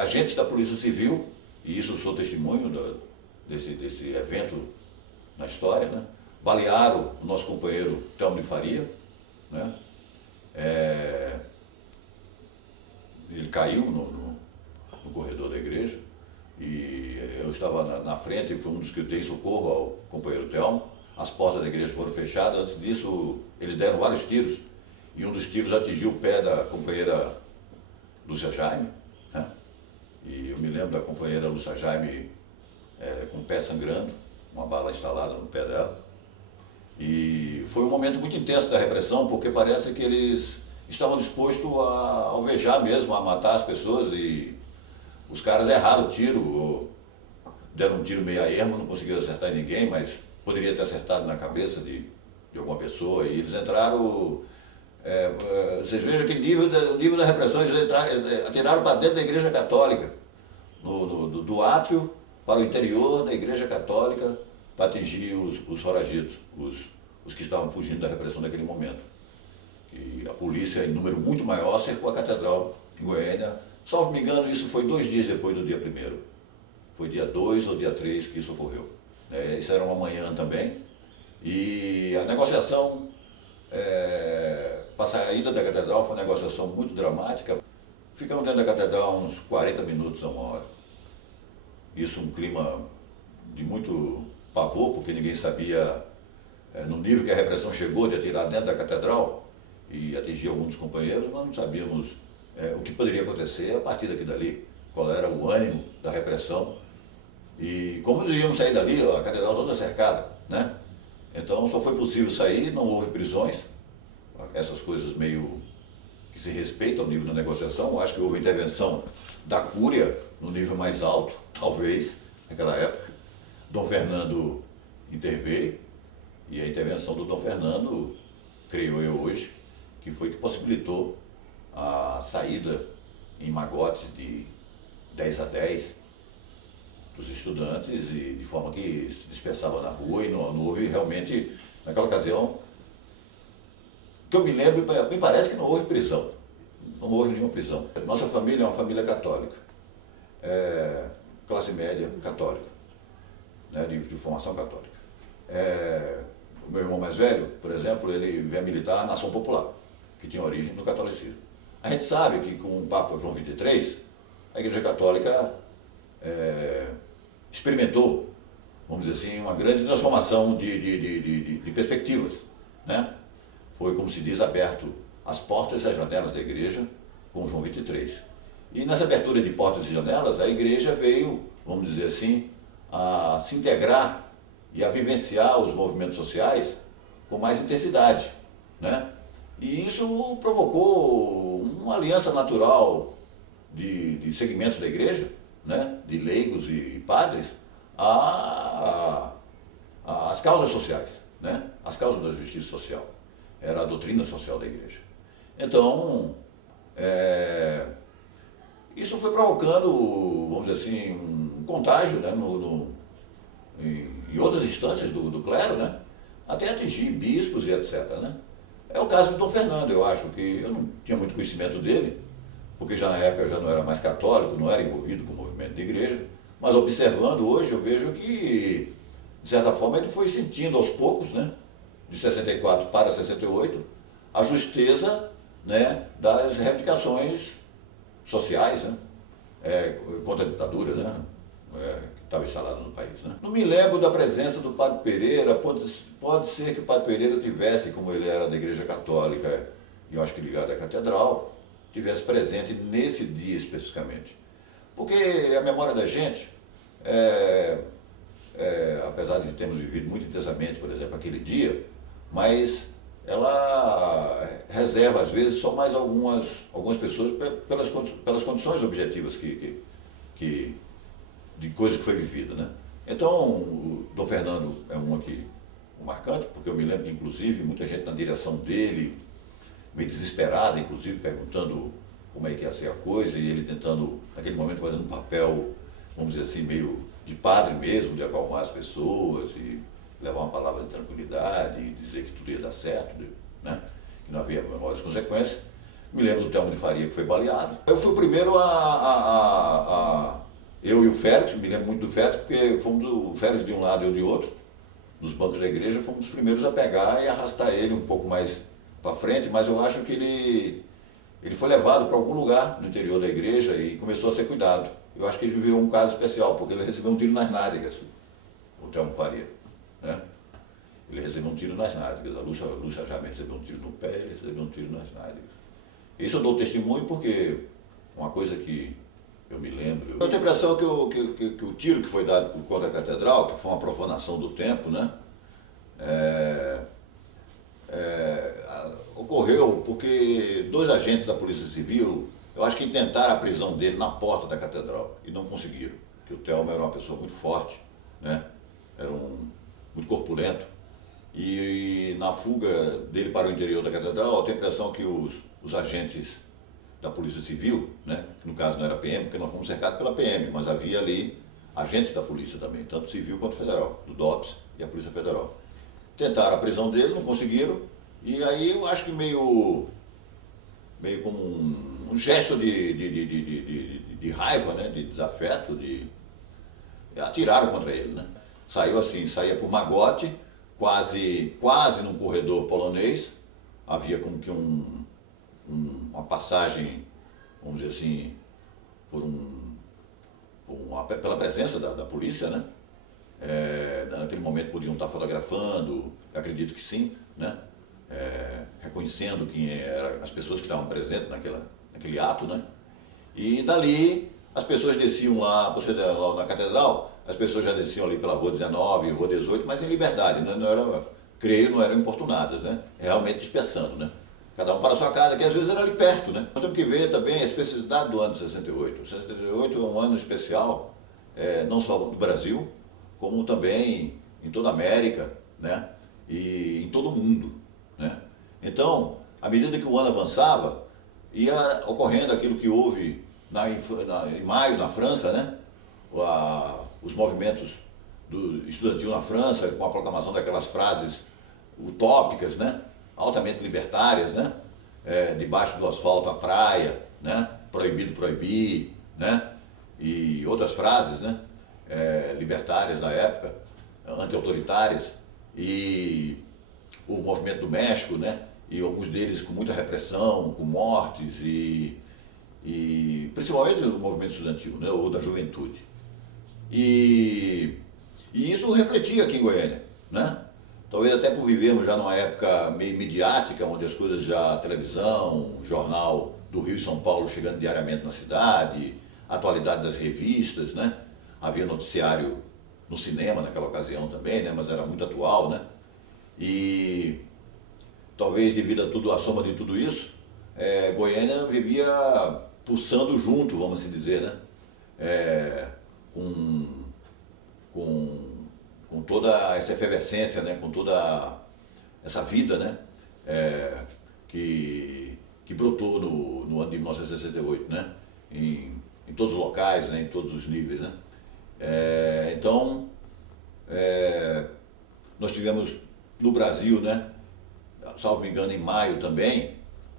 agentes da Polícia Civil, e isso eu sou testemunho desse evento na história, né? Balearam o nosso companheiro Telmo de Faria, né? Ele caiu no corredor da igreja, e eu estava na frente e fui um dos que dei socorro ao companheiro Telmo. As portas da igreja foram fechadas. Antes disso, eles deram vários tiros. E um dos tiros atingiu o pé da companheira Lúcia Jaime, né? E eu me lembro da companheira Lúcia Jaime com o pé sangrando, uma bala instalada no pé dela. E foi um momento muito intenso da repressão, porque parece que eles estavam dispostos a alvejar mesmo, a matar as pessoas, e os caras erraram o tiro, deram um tiro meio a ermo, não conseguiram acertar em ninguém, mas poderia ter acertado na cabeça de alguma pessoa, e eles entraram. Vocês vejam que o nível da repressão, eles atiraram para dentro da Igreja Católica, do átrio para o interior da Igreja Católica, para atingir os foragidos, os que estavam fugindo da repressão naquele momento. E a polícia, em número muito maior, cercou a catedral em Goiânia. Salvo me engano, isso foi 2 dias depois do dia 1º. Foi dia 2 ou dia 3 que isso ocorreu. Isso era uma manhã também. E a negociação para a saída da catedral foi uma negociação muito dramática. Ficamos dentro da catedral uns 40 minutos a 1 hora. Isso um clima de muito pavor, porque ninguém sabia no nível que a repressão chegou de atirar dentro da catedral e atingir alguns dos companheiros. Nós não sabíamos o que poderia acontecer a partir daqui dali, qual era o ânimo da repressão e como eles iam sair dali, a catedral toda cercada, né? Então só foi possível sair, não houve prisões, essas coisas meio que se respeitam ao nível da negociação. Eu acho que houve intervenção da Cúria no nível mais alto, talvez, naquela época. Dom Fernando interveio, e a intervenção do Dom Fernando, creio eu hoje, que foi que possibilitou a saída em magotes de 10 a 10 dos estudantes, e de forma que se dispersava na rua e não houve realmente, naquela ocasião, que eu me lembro, me parece que não houve prisão, não houve nenhuma prisão. Nossa família é uma família católica, classe média católica, né, de formação católica. O meu irmão mais velho, por exemplo, ele veio militar na Ação Popular, que tinha origem no catolicismo. A gente sabe que com o Papa João XXIII, a Igreja Católica experimentou, vamos dizer assim, uma grande transformação de perspectivas, né? Foi, como se diz, aberto as portas e as janelas da igreja com João XXIII. E nessa abertura de portas e janelas, a igreja veio, vamos dizer assim, a se integrar e a vivenciar os movimentos sociais com mais intensidade, né? E isso provocou uma aliança natural de segmentos da igreja, né? De leigos e padres, às causas sociais, né? As causas da justiça social. Era a doutrina social da igreja. Então, isso foi provocando, vamos dizer assim, um contágio, né? Em outras instâncias do clero, né? Até atingir bispos e etc, né? É o caso do Dom Fernando. Eu acho que eu não tinha muito conhecimento dele, porque já na época eu já não era mais católico, não era envolvido com o movimento da igreja, mas observando hoje eu vejo que, de certa forma, ele foi sentindo aos poucos, né, de 64 para 68, a justeza, né, das reivindicações sociais, né, contra a ditadura, né, que estava instalada no país, né. Não me lembro da presença do Padre Pereira. Pode ser que o Padre Pereira tivesse, como ele era da Igreja Católica, e eu acho que ligado à Catedral, tivesse presente nesse dia especificamente. Porque a memória da gente, apesar de termos vivido muito intensamente, por exemplo, aquele dia, mas ela reserva, às vezes, só mais algumas pessoas pelas condições objetivas de coisa que foi vivida, né? Então, o Dom Fernando é um marcante, porque eu me lembro que, inclusive, muita gente na direção dele, meio desesperada, inclusive, perguntando como é que ia ser a coisa, e ele tentando, naquele momento, fazendo um papel, vamos dizer assim, meio de padre mesmo, de acalmar as pessoas e levar uma palavra de tranquilidade e dizer que tudo ia dar certo, né? Que não havia maiores consequências. Me lembro do Telmo de Faria, que foi baleado. Eu fui o primeiro eu e o Félix, me lembro muito do Félix, porque fomos o Félix de um lado e eu de outro, nos bancos da igreja, fomos os primeiros a pegar e arrastar ele um pouco mais para frente, mas eu acho que ele foi levado para algum lugar no interior da igreja e começou a ser cuidado. eu acho que ele viveu um caso especial, porque ele recebeu um tiro nas nádegas, o Thelmo Faria, né? Ele recebeu um tiro nas nádegas, a Lúcia Jaime recebeu um tiro no pé, ele recebeu um tiro nas nádegas. Isso eu dou testemunho porque uma coisa que eu me lembro... Eu tenho a impressão que o tiro que foi dado contra a catedral, que foi uma profanação do tempo, né? Ocorreu porque 2 agentes da Polícia Civil, eu acho que tentaram a prisão dele na porta da catedral e não conseguiram, porque o Thelmo era uma pessoa muito forte, né? Era muito corpulento, e na fuga dele para o interior da catedral, eu tenho a impressão que os agentes da Polícia Civil, né? Que no caso não era PM, porque nós fomos cercados pela PM, mas havia ali agentes da polícia também, tanto civil quanto federal, do DOPS e a Polícia Federal. Tentaram a prisão dele, não conseguiram, e aí eu acho que meio como um gesto de raiva, né, de desafeto, atiraram contra ele, né? Saiu assim, saía por Magote, quase num corredor polonês, havia como que uma passagem, vamos dizer assim, pela presença da polícia, né? Naquele momento podiam estar fotografando, acredito que sim, né? Reconhecendo quem eram as pessoas que estavam presentes naquele ato, né? E dali as pessoas desciam lá na catedral, as pessoas já desciam ali pela Rua 19, Rua 18, mas em liberdade, né? Não eram importunadas, né? Realmente dispersando, né? Cada um para a sua casa, que às vezes era ali perto, né? Nós temos que ver também a especificidade do ano de 68. O 68 é um ano especial, não só no Brasil, como também em toda a América, né? E em todo o mundo, né? Então, à medida que o ano avançava, ia ocorrendo aquilo que houve em maio na França, né? Os movimentos do estudantil na França, com a proclamação daquelas frases utópicas, né? Altamente libertárias, né? Debaixo do asfalto a praia, né? Proibido proibir, né? E outras frases, né? Libertárias da época, anti-autoritárias, e o movimento do México, né? E alguns deles com muita repressão, com mortes, e principalmente o movimento estudantil, né? Ou da juventude. E isso refletia aqui em Goiânia, né? Talvez até por vivermos já numa época meio midiática, onde as coisas já, televisão, jornal do Rio e São Paulo chegando diariamente na cidade, atualidade das revistas, né? Havia noticiário no cinema naquela ocasião também, né? Mas era muito atual, né? E talvez devido a soma de tudo isso, Goiânia vivia pulsando junto, vamos assim dizer, né? Com toda essa efervescência, né? Com toda essa vida, né? Que brotou no ano de 1968, né? Em todos os locais, né? Em todos os níveis, né? Então, nós tivemos no Brasil, né? Salvo me engano, em maio também,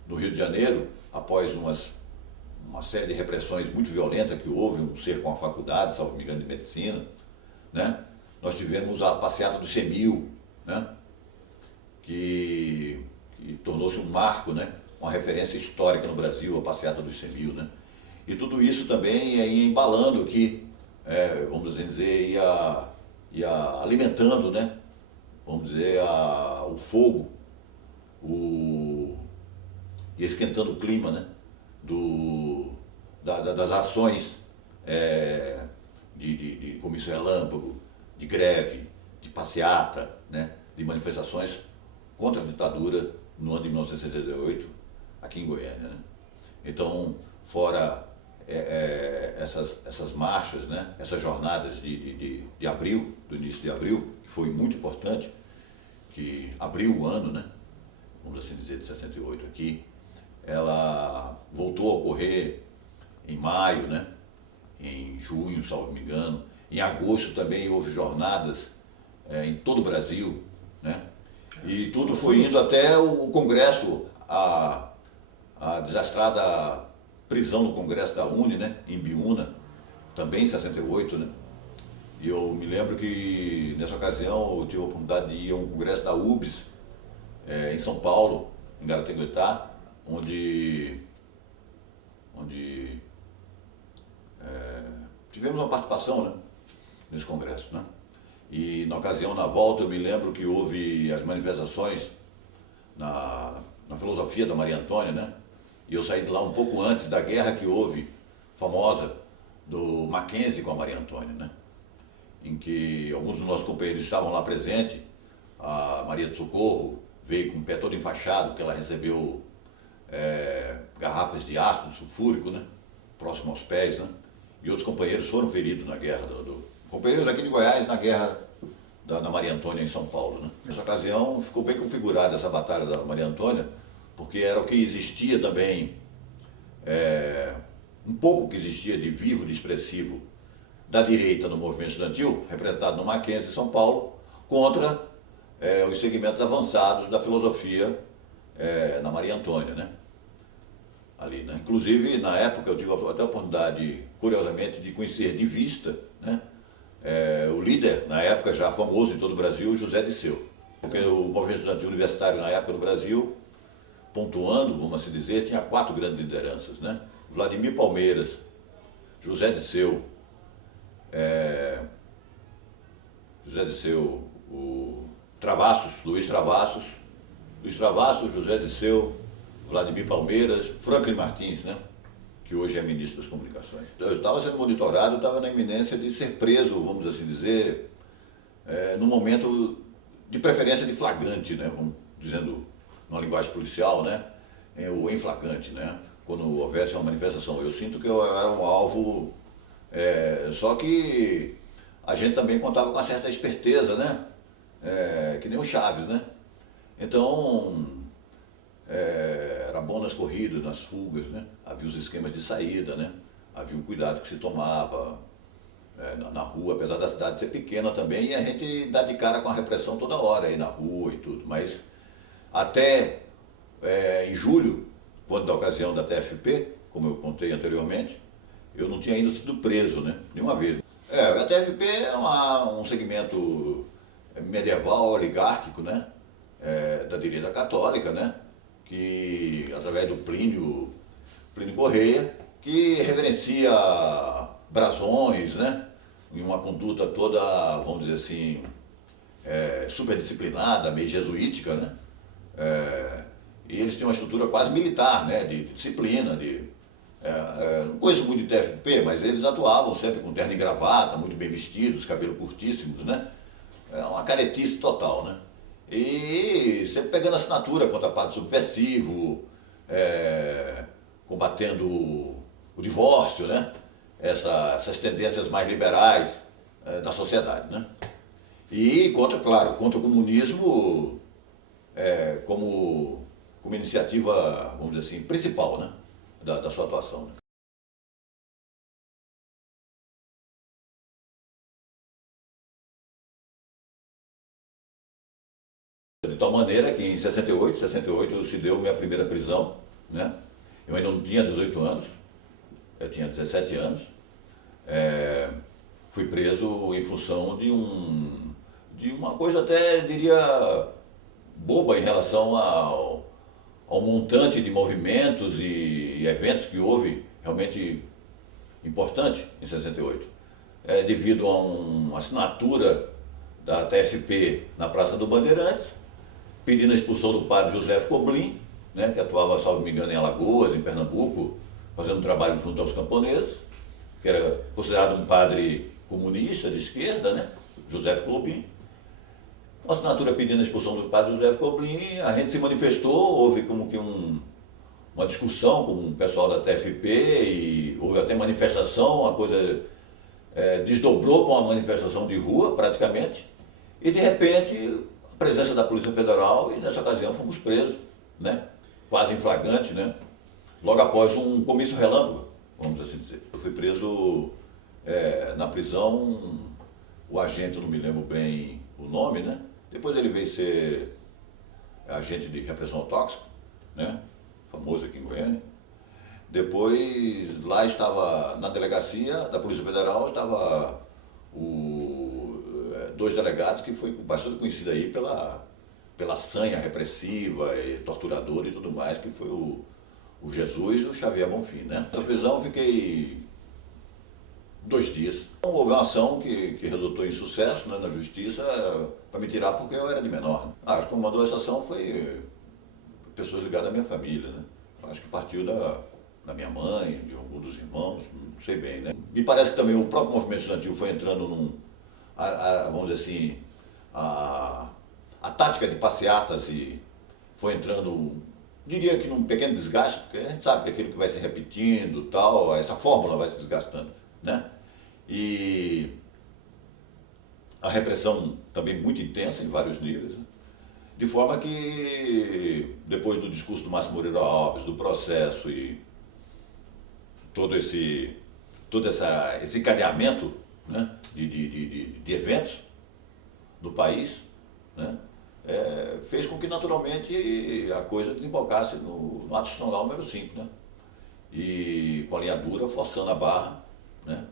no Rio de Janeiro, após uma série de repressões muito violentas que houve, um cerco a uma faculdade, salvo me engano, de medicina, né? Nós tivemos a passeata do CEMIL, né? Que tornou-se um marco, né? Uma referência histórica no Brasil, a passeata do CEMIL, né? E tudo isso também ia embalando aqui, vamos dizer, ia alimentando, né? Vamos dizer, o fogo, e esquentando o clima, né? Das ações de comício relâmpago, de greve, de passeata, né? De manifestações contra a ditadura no ano de 1968, aqui em Goiânia, né? Então, fora essas marchas, né? Essas jornadas de abril, do início de abril, que foi muito importante, que abriu o ano, né? Vamos assim dizer, de 68 aqui, ela voltou a ocorrer em maio, né? Em junho, salvo me engano. Em agosto também houve jornadas em todo o Brasil, né? E tudo foi indo até o Congresso, a desastrada prisão no Congresso da UNE, né? Em Biúna, também em 68, né? E eu me lembro que nessa ocasião eu tive a oportunidade de ir a um congresso da UBS, em São Paulo, em Guaratinguetá, onde tivemos uma participação, né, nesse congresso, né? E na ocasião, na volta, eu me lembro que houve as manifestações na filosofia da Maria Antônia, né? E eu saí de lá um pouco antes da guerra que houve, famosa, do Mackenzie com a Maria Antônia, né? Em que alguns dos nossos companheiros estavam lá presentes. A Maria do Socorro veio com o pé todo enfaixado, porque ela recebeu garrafas de ácido sulfúrico, né? Próximo aos pés, né? E outros companheiros foram feridos na guerra, companheiros aqui de Goiás na guerra da Maria Antônia em São Paulo, né? Nessa ocasião ficou bem configurada essa batalha da Maria Antônia, porque era o que existia também, um pouco que existia de vivo, de expressivo da direita no movimento estudantil, representado no Mackenzie, São Paulo, contra os segmentos avançados da filosofia na Maria Antônia, né? Ali, né? Inclusive, na época, eu tive até a oportunidade, curiosamente, de conhecer de vista, né, o líder, na época já famoso em todo o Brasil, José Disseu. Porque o movimento estudantil universitário, na época no Brasil, pontuando, vamos assim dizer, tinha 4 grandes lideranças, né? Vladimir Palmeiras, José Disseu, o Travassos, Luiz Travassos, José Disseu, Vladimir Palmeiras, Franklin Martins, né? Que hoje é ministro das Comunicações. Eu estava sendo monitorado, eu estava na iminência de ser preso, vamos assim dizer, num momento de preferência de flagrante, né? Vamos dizendo numa linguagem policial, né? O em flagrante, né? Quando houvesse uma manifestação. Eu sinto que eu era um alvo, só que a gente também contava com uma certa esperteza, né? Que nem o Chaves, né? Então, era bom nas corridas, nas fugas, né? Havia os esquemas de saída, né? Havia o cuidado que se tomava na rua, apesar da cidade ser pequena também, e a gente dá de cara com a repressão toda hora aí na rua e tudo. Mas até em julho, quando da ocasião da TFP, como eu contei anteriormente, eu não tinha ainda sido preso, né? Nenhuma vez. A TFP é um segmento medieval, oligárquico, né? Da direita católica, né? Que, através do Plínio Correia, que reverencia brasões, né? Em uma conduta toda, vamos dizer assim, super disciplinada, meio jesuítica, né? E eles têm uma estrutura quase militar, né? De disciplina, não conheço muito de TFP, mas eles atuavam sempre com terno e gravata, muito bem vestidos, cabelos curtíssimos, né? É uma caretice total, né? E sempre pegando assinatura contra padre subversivo, combatendo o divórcio, né? Essas tendências mais liberais da sociedade, né? E claro, contra o comunismo como iniciativa, vamos dizer assim, principal, né? Da sua atuação, né? De tal maneira que em 68 se deu minha primeira prisão, né? Eu ainda não tinha 18 anos, eu tinha 17 anos. Fui preso em função de uma coisa até, diria, boba em relação ao montante de movimentos e eventos que houve realmente importante em 68. Devido a uma assinatura da TSP na Praça do Bandeirantes, pedindo a expulsão do padre José Coblin, né, que atuava, salvo me engano, em Alagoas, em Pernambuco, fazendo trabalho junto aos camponeses, que era considerado um padre comunista de esquerda, né, José Coblin. Uma assinatura pedindo a expulsão do padre José Coblin, a gente se manifestou, houve como que uma discussão com o pessoal da TFP e houve até manifestação, a coisa desdobrou com uma manifestação de rua, praticamente, e de repente a presença da Polícia Federal e nessa ocasião fomos presos, né? Quase em flagrante, né? Logo após um comício relâmpago, vamos assim dizer. Eu fui preso na prisão, o agente, não me lembro bem o nome, né? Depois ele veio ser agente de repressão ao tóxico, né? Famoso aqui em Goiânia. Depois, lá estava, na delegacia da Polícia Federal, estava dois delegados que foi bastante conhecido aí pela sanha repressiva e torturadora e tudo mais, que foi o Jesus e o Xavier Bonfim, né? Na prisão eu fiquei 2 dias. Então, houve uma ação que resultou em sucesso, né, na justiça para me tirar porque eu era de menor. Quem comandou essa ação foi pessoas ligadas à minha família, né? Acho que partiu da minha mãe, de algum dos irmãos, não sei bem, né? Me parece que também o próprio movimento estudantil foi entrando vamos dizer assim, a tática de passeatas e foi entrando, diria que num pequeno desgaste, porque a gente sabe que aquilo que vai se repetindo, tal, essa fórmula vai se desgastando, né? E a repressão também muito intensa em vários níveis, né? De forma que, depois do discurso do Márcio Moreira Alves, do processo e todo esse encadeamento, né, de eventos do país, né, fez com que naturalmente a coisa desembocasse no ato institucional número 5, né, e com a linha dura, forçando a barra, né,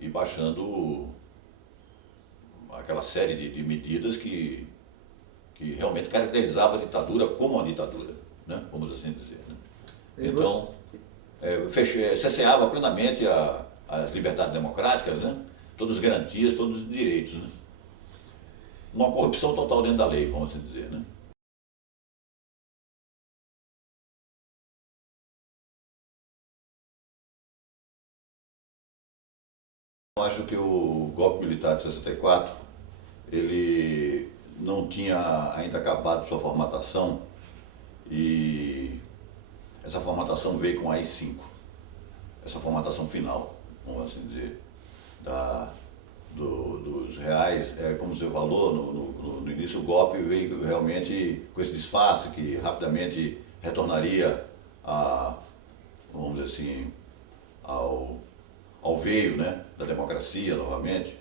e baixando aquela série de medidas que realmente caracterizava a ditadura como uma ditadura, né, vamos assim dizer. Né. Então, cesseava plenamente as liberdades democráticas, né, todas as garantias, todos os direitos. Né. Uma corrupção total dentro da lei, vamos assim dizer. Né. Eu acho que o golpe militar de 64, ele não tinha ainda acabado sua formatação e essa formatação veio com a AI-5, essa formatação final, vamos assim dizer, dos reais, como você falou no início, o golpe veio realmente com esse disfarce que rapidamente retornaria vamos dizer assim, ao veio, né, da democracia novamente,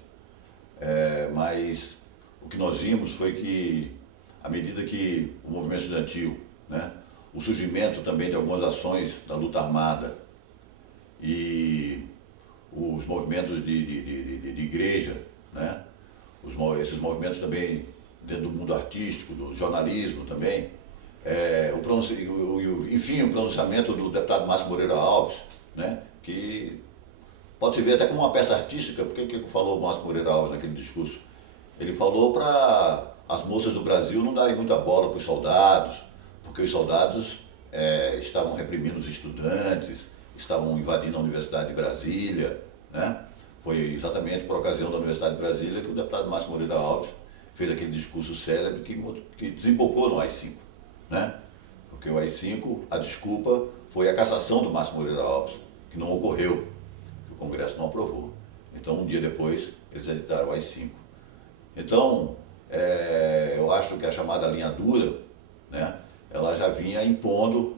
mas o que nós vimos foi que, à medida que o movimento estudantil, né, o surgimento também de algumas ações da luta armada e os movimentos de igreja, né, esses movimentos também dentro do mundo artístico, do jornalismo também, enfim, o pronunciamento do deputado Márcio Moreira Alves, né, que pode-se ver até como uma peça artística, porque o que falou o Márcio Moreira Alves naquele discurso? Ele falou para as moças do Brasil não darem muita bola para os soldados, porque os soldados estavam reprimindo os estudantes, estavam invadindo a Universidade de Brasília, né? Foi exatamente por ocasião da Universidade de Brasília que o deputado Márcio Moreira Alves fez aquele discurso célebre que desembocou no AI-5, né? Porque o AI-5, a desculpa foi a cassação do Márcio Moreira Alves, que não ocorreu, que o Congresso não aprovou. Então, um dia depois, eles editaram o AI-5. Então, eu acho que a chamada linha dura, né, ela já vinha impondo,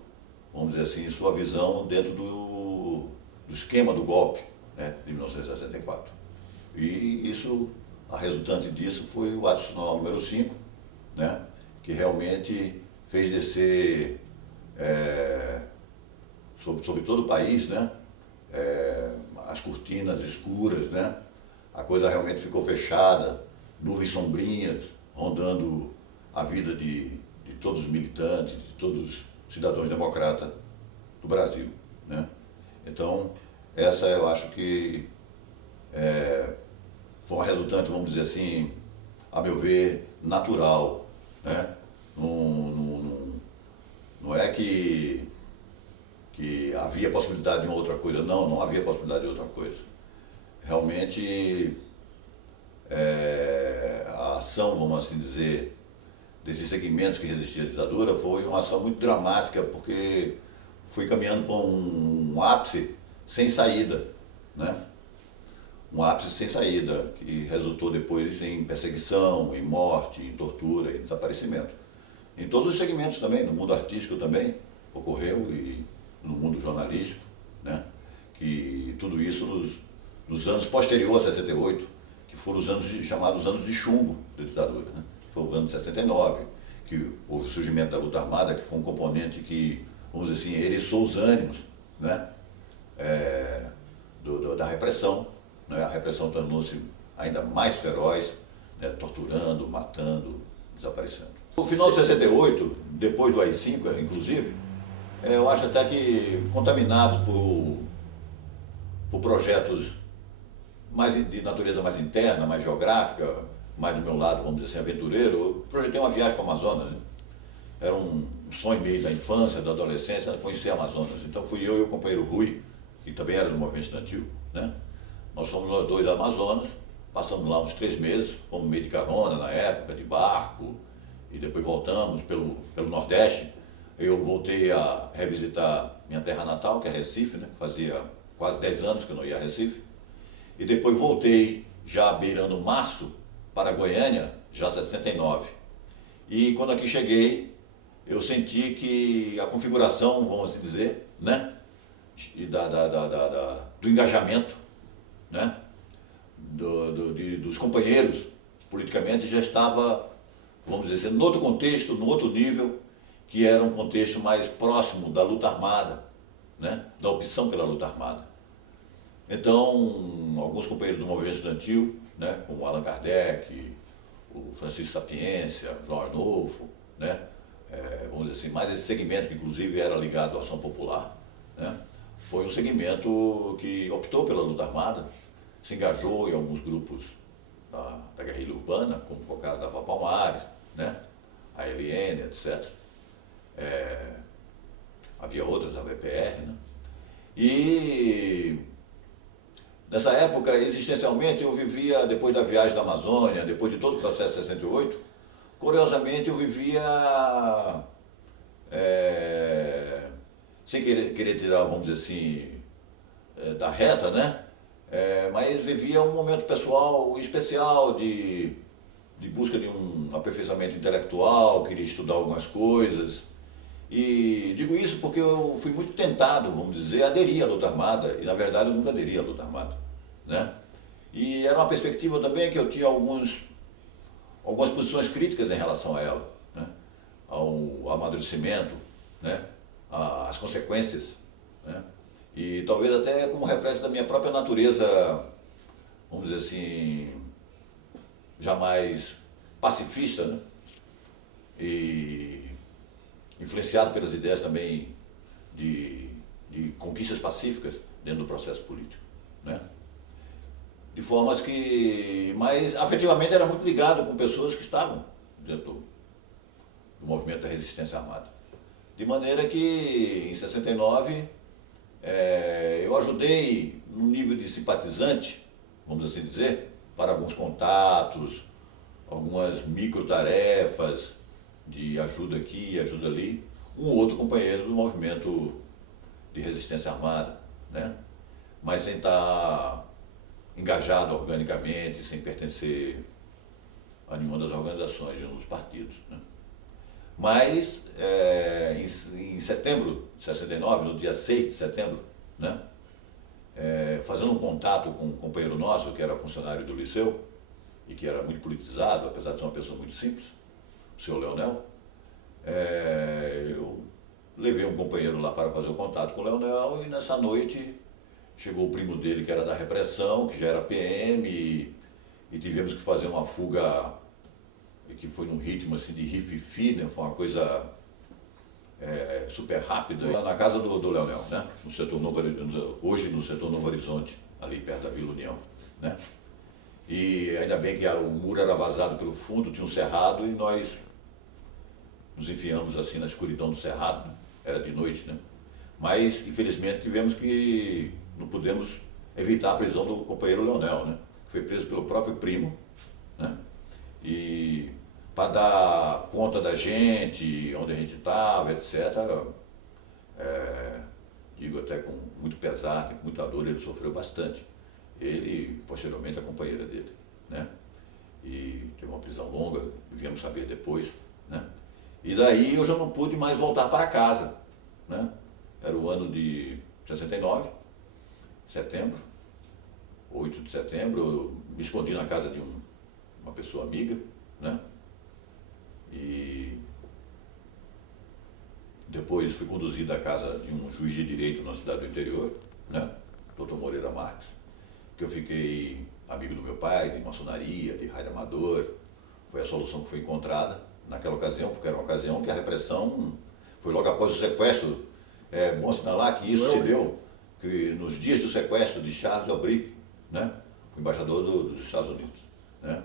vamos dizer assim, sua visão dentro do esquema do golpe, né, de 1964. E isso, a resultante disso foi o ato institucional número 5, né, que realmente fez descer sobre todo o país, né, as cortinas escuras, né, a coisa realmente ficou fechada, nuvens sombrinhas rondando a vida de todos os militantes, de todos os cidadãos democratas do Brasil, né. Então, essa eu acho que foi uma resultante, vamos dizer assim, a meu ver, natural, né. Não é que havia possibilidade de uma outra coisa, não havia possibilidade de outra coisa. Realmente, a ação, vamos assim dizer, desses segmentos que resistiam à ditadura foi uma ação muito dramática, porque foi caminhando para um ápice sem saída, né? Um ápice sem saída, que resultou depois em perseguição, em morte, em tortura, em desaparecimento. Em todos os segmentos também, no mundo artístico também ocorreu, e no mundo jornalístico, né? Que tudo isso nos anos posteriores a 68, que foram os anos chamados anos de chumbo da ditadura, né? Foi o ano de 69, que houve o surgimento da luta armada, que foi um componente que, vamos dizer assim, eriçou os ânimos, né? Da repressão, né? A repressão tornou-se ainda mais feroz, né? Torturando, matando, desaparecendo. No final de 68, depois do AI-5, inclusive, eu acho até que contaminados por projetos de natureza mais interna, mais geográfica, mais do meu lado, vamos dizer assim, aventureiro, eu projetei uma viagem para o Amazonas, né? Era um sonho meio da infância, da adolescência, conhecer Amazonas. Então fui eu e o companheiro Rui, que também era do movimento estudantil, né? Nós fomos nós dois ao Amazonas, passamos lá uns 3 meses, fomos meio de carona na época, de barco, e depois voltamos pelo Nordeste. Eu voltei a revisitar minha terra natal, que é Recife, né? Fazia quase 10 anos que eu não ia a Recife. E depois voltei, já beirando março, para Goiânia, já 69. E quando aqui cheguei, eu senti que a configuração, vamos assim dizer, né? E do engajamento, né? Dos companheiros, politicamente, já estava, vamos dizer assim, no outro contexto, no outro nível, que era um contexto mais próximo da luta armada, né? Da opção pela luta armada. Então, alguns companheiros do movimento estudantil, né? Como Allan Kardec, o Francisco Sapiência, João Arnolfo, né? Vamos dizer assim, mais esse segmento que inclusive era ligado à ação popular, né? Foi um segmento que optou pela luta armada, se engajou em alguns grupos da guerrilha urbana, como foi o caso da Val Palmares, né? A LN, etc. Havia outras, a VPR, né? E nessa época, existencialmente, eu vivia, depois da viagem da Amazônia, depois de todo o processo de 68, curiosamente eu vivia, sem querer tirar, vamos dizer assim, da reta, né? Mas vivia um momento pessoal especial de busca de um aperfeiçoamento intelectual, queria estudar algumas coisas. E digo isso porque eu fui muito tentado, vamos dizer, a aderir à luta armada, e na verdade eu nunca aderi à luta armada, né? E era uma perspectiva também que eu tinha algumas posições críticas em relação a ela, né? Ao amadurecimento, né? Às consequências, né? E talvez até como reflexo da minha própria natureza, vamos dizer assim, jamais pacifista, né? E influenciado pelas ideias também de conquistas pacíficas dentro do processo político, né? De formas que, mas afetivamente era muito ligado com pessoas que estavam dentro do movimento da resistência armada. De maneira que em 69 eu ajudei no nível de simpatizante, vamos assim dizer, para alguns contatos, algumas microtarefas de ajuda aqui, ajuda ali, um outro companheiro do movimento de resistência armada, né? Mas sem estar engajado organicamente, sem pertencer a nenhuma das organizações, nenhum dos partidos, né? Mas em setembro de 69, no dia 6 de setembro, né? Fazendo um contato com um companheiro nosso, que era funcionário do Liceu, e que era muito politizado, apesar de ser uma pessoa muito simples, o senhor Leonel, eu levei um companheiro lá para fazer o contato com o Leonel, e nessa noite chegou o primo dele, que era da repressão, que já era PM, e tivemos que fazer uma fuga que foi num ritmo assim de rififi, né? Foi uma coisa super rápida, na casa do Leonel, né? No setor Novo Horizonte, hoje no setor Novo Horizonte, ali perto da Vila União, né? E ainda bem que o muro era vazado pelo fundo, tinha um cerrado, e nós nos enfiamos assim na escuridão do cerrado, né? Era de noite, né? Mas, infelizmente, não pudemos evitar a prisão do companheiro Leonel, né? Foi preso pelo próprio primo, né? E para dar conta da gente, onde a gente estava, etc., digo até com muito pesar, com muita dor, ele sofreu bastante. Ele e, posteriormente, a companheira dele, né? E teve uma prisão longa, viemos saber depois, né? E daí eu já não pude mais voltar para casa, né? Era o ano de 69, setembro, 8 de setembro, eu me escondi na casa de uma pessoa amiga, né? E depois fui conduzido à casa de um juiz de direito na cidade do interior, né? Dr. Moreira Marques, que eu fiquei amigo do meu pai, de maçonaria, de rádio amador. Foi a solução que foi encontrada naquela ocasião, porque era uma ocasião que a repressão foi logo após o sequestro. É bom assinalar que isso se deu, que nos dias do sequestro de Charles Aubry, né? embaixador dos Estados Unidos, né?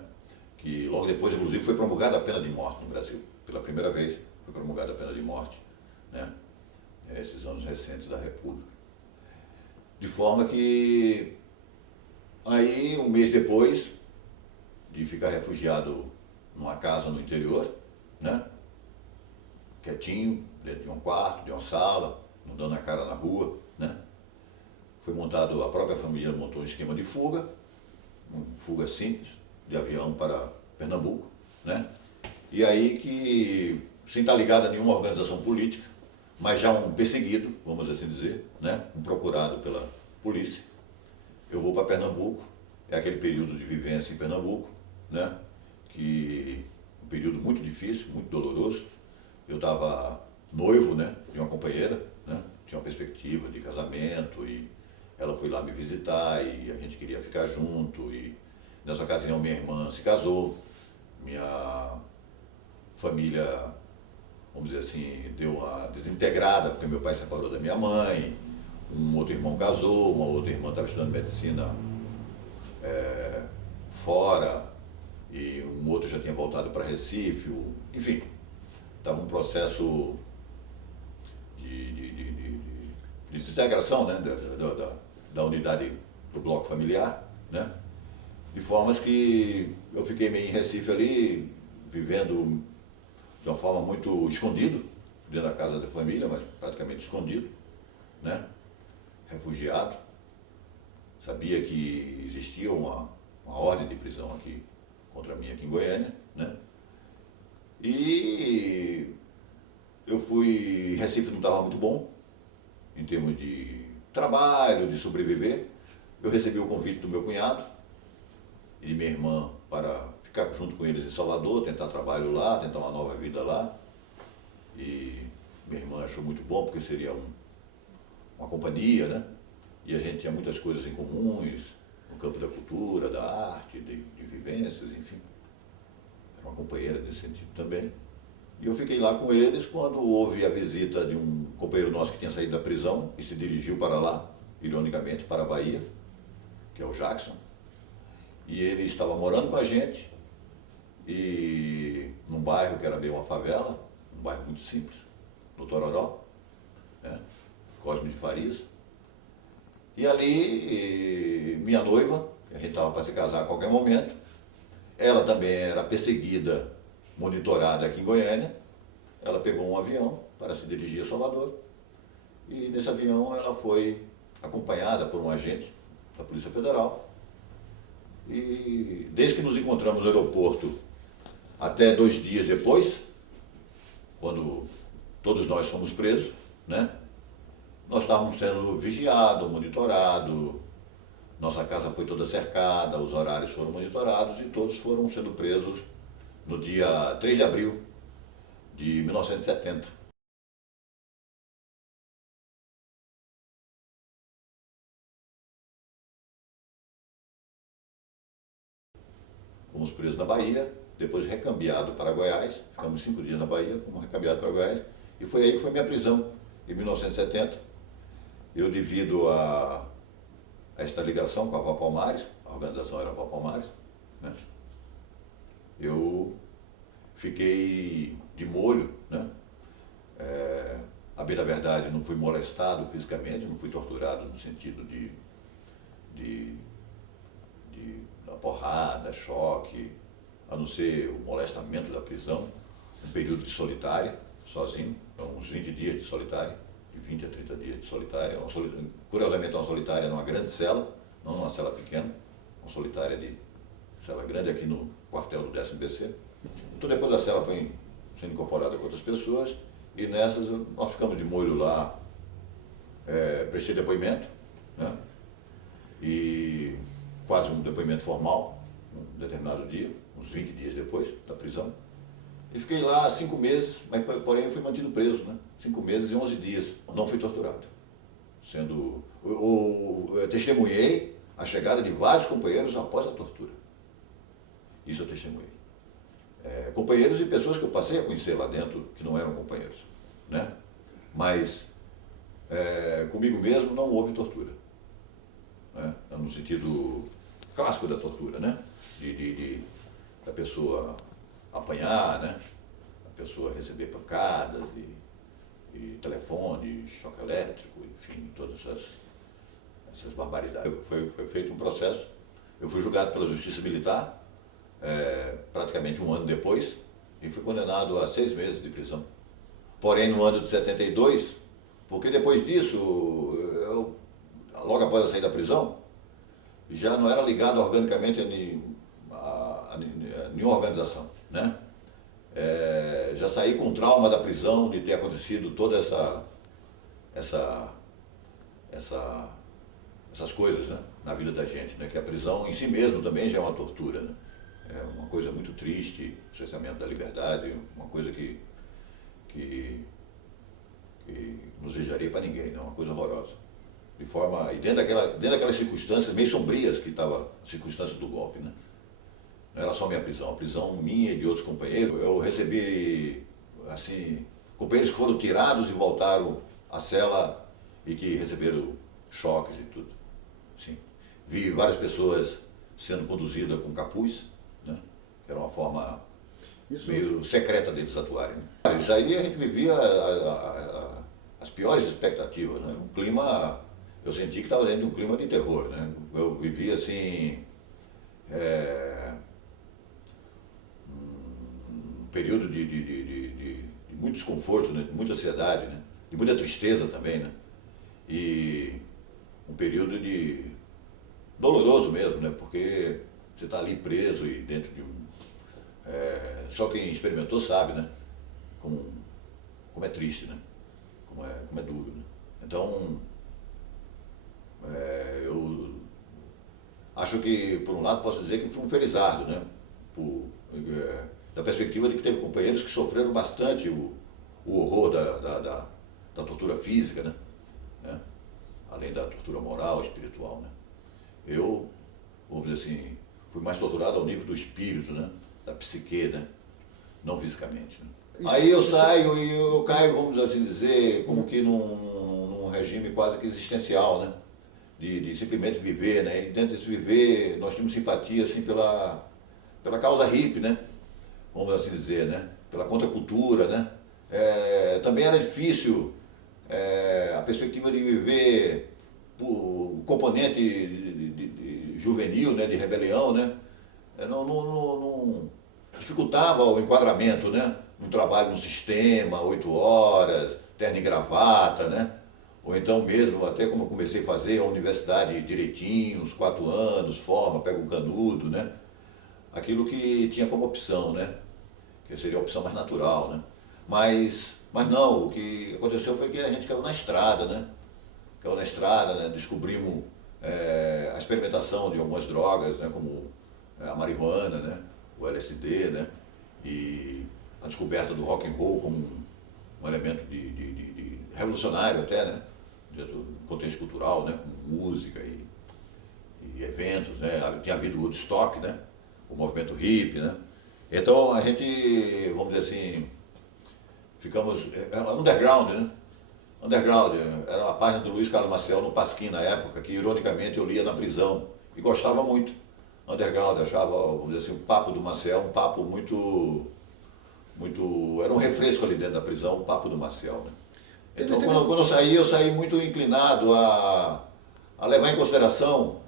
Que logo depois, inclusive, foi promulgada a pena de morte no Brasil. Pela primeira vez foi promulgada a pena de morte, né? Esses anos recentes da República. De forma que, aí, um mês depois de ficar refugiado numa casa no interior, né? Quietinho, dentro de um quarto, de uma sala, não dando a cara na rua, né? Foi montado, a própria família montou um esquema de fuga, uma fuga simples, de avião para Pernambuco, né? E aí que, sem estar ligado a nenhuma organização política, mas já um perseguido, vamos assim dizer, né? Um procurado pela polícia, eu vou para Pernambuco, é aquele período de vivência em Pernambuco, né? Que um período muito difícil, muito doloroso. Eu estava noivo, né? De uma companheira, né? Tinha uma perspectiva de casamento e ela foi lá me visitar e a gente queria ficar junto e nessa ocasião minha irmã se casou, minha família, vamos dizer assim, deu uma desintegrada porque meu pai separou da minha mãe, um outro irmão casou, uma outra irmã estava estudando medicina fora e um outro já tinha voltado para Recife, enfim, estava um processo de desintegração, né, da unidade do bloco familiar, né? De formas que eu fiquei meio em Recife ali, vivendo de uma forma muito escondido, dentro da casa da família, mas praticamente escondido, né? Refugiado. Sabia que existia uma ordem de prisão aqui, contra mim aqui em Goiânia, né? E eu fui, Recife não estava muito bom, em termos de trabalho, de sobreviver. Eu recebi o convite do meu cunhado e de minha irmã para ficar junto com eles em Salvador, tentar trabalho lá, tentar uma nova vida lá. E minha irmã achou muito bom, porque seria uma companhia, né? E a gente tinha muitas coisas em comuns, no campo da cultura, da arte, de vivências, enfim. Era uma companheira nesse sentido também. E eu fiquei lá com eles quando houve a visita de um companheiro nosso que tinha saído da prisão e se dirigiu para lá, ironicamente, para a Bahia, que é o Jackson. E ele estava morando com a gente, e num bairro que era meio uma favela, um bairro muito simples, no Tororó, né? Cosme de Farias. E ali, minha noiva, que a gente estava para se casar a qualquer momento, ela também era perseguida, monitorada aqui em Goiânia. Ela pegou um avião para se dirigir a Salvador. E nesse avião ela foi acompanhada por um agente da Polícia Federal. E desde que nos encontramos no aeroporto até 2 dias depois, quando todos nós fomos presos, né? Nós estávamos sendo vigiados, monitorados, nossa casa foi toda cercada, os horários foram monitorados e todos foram sendo presos no dia 3 de abril de 1970. Fomos presos na Bahia, depois recambiados para Goiás, ficamos 5 dias na Bahia, fomos recambiados para Goiás, e foi aí que foi minha prisão, em 1970. Eu, devido a esta ligação com a Val Palmares, a organização era a Val Palmares, né? Eu fiquei de molho, né? A bem da verdade, não fui molestado fisicamente, não fui torturado no sentido de da porrada, choque, a não ser o molestamento da prisão, um período de solitária, sozinho, uns 20 dias de solitária, de 20 a 30 dias de solitária. Curiosamente, uma solitária numa grande cela, não numa cela pequena, uma solitária de cela grande aqui no quartel do 10º BC. Então depois a cela foi sendo incorporada com outras pessoas, e nessas nós ficamos de molho lá, prestei depoimento, né? E quase um depoimento formal, um determinado dia, uns 20 dias depois da prisão. E fiquei lá 5 meses, mas porém eu fui mantido preso, né? 5 meses e 11 dias. Não fui torturado. Eu testemunhei a chegada de vários companheiros após a tortura. Isso eu testemunhei. Companheiros e pessoas que eu passei a conhecer lá dentro, que não eram companheiros, né? Mas comigo mesmo não houve tortura, né? No sentido clássico da tortura, né? Da pessoa apanhar, né? A pessoa receber pancadas e telefone, choque elétrico, enfim, todas essas barbaridades. Foi feito um processo, eu fui julgado pela Justiça Militar, praticamente um ano depois, e fui condenado a 6 meses de prisão. Porém, no ano de 72, porque depois disso, eu, logo após a sair da prisão, já não era ligado organicamente a nenhuma organização, né? Já saí com trauma da prisão, de ter acontecido toda essas coisas, né, na vida da gente, né? Que a prisão em si mesmo também já é uma tortura, né? É uma coisa muito triste, o cerceamento da liberdade, uma coisa que não desejaria para ninguém, né? Uma coisa horrorosa. De forma, e dentro daquelas circunstâncias meio sombrias que estavam, circunstâncias do golpe, né? Não era só minha prisão, a prisão minha e de outros companheiros. Eu recebi, assim, companheiros que foram tirados e voltaram à cela e que receberam choques e tudo. Sim. Vi várias pessoas sendo conduzidas com capuz, né? Que era uma forma meio secreta deles atuarem. Né? Isso aí a gente vivia as piores expectativas, né? Um clima, eu senti que estava dentro de um clima de terror, né? Eu vivia assim, um período de muito desconforto, né? De muita ansiedade, né? De muita tristeza também, né? E um período doloroso mesmo, né? Porque você está ali preso e dentro de um... só quem experimentou sabe, né? Como é triste, né? Como é duro, né? Então, eu acho que, por um lado, posso dizer que fui um felizardo, né? Da perspectiva de que teve companheiros que sofreram bastante o horror da tortura física, né? Além da tortura moral, espiritual, né? Eu, vamos dizer assim, fui mais torturado ao nível do espírito, né? Da psique, né? Não fisicamente. Né? Aí eu saio e eu caio, vamos assim dizer, como que num regime quase que existencial, né? De simplesmente viver, né? E dentro desse viver, nós tínhamos simpatia, assim, pela causa hippie, né? Vamos assim dizer, né? Pela contracultura, né? Também era difícil a perspectiva de viver por componente juvenil, né? De rebelião, né? Não dificultava o enquadramento, né? Um trabalho no sistema, 8 horas, terno e gravata, né? Ou então mesmo, até como eu comecei a fazer, a universidade direitinho, uns 4 anos, forma, pega um canudo, né? Aquilo que tinha como opção, né? Que seria a opção mais natural, né? Mas não, o que aconteceu foi que a gente caiu na estrada, né? Caiu na estrada, né? Descobrimos a experimentação de algumas drogas, né? Como a marihuana, né? O LSD, né? E a descoberta do rock and roll como um elemento de revolucionário até, né? Dentro do contexto cultural, né? Com música e eventos, né? Tinha havido o Woodstock, né? O movimento hippie, né? Então a gente, vamos dizer assim, ficamos underground, né? Underground, era uma página do Luiz Carlos Maciel no Pasquim na época, que ironicamente eu lia na prisão e gostava muito. Underground, achava, vamos dizer assim, o papo do Maciel um papo muito, era um refresco ali dentro da prisão, o papo do Maciel, né? Então quando eu saí muito inclinado a levar em consideração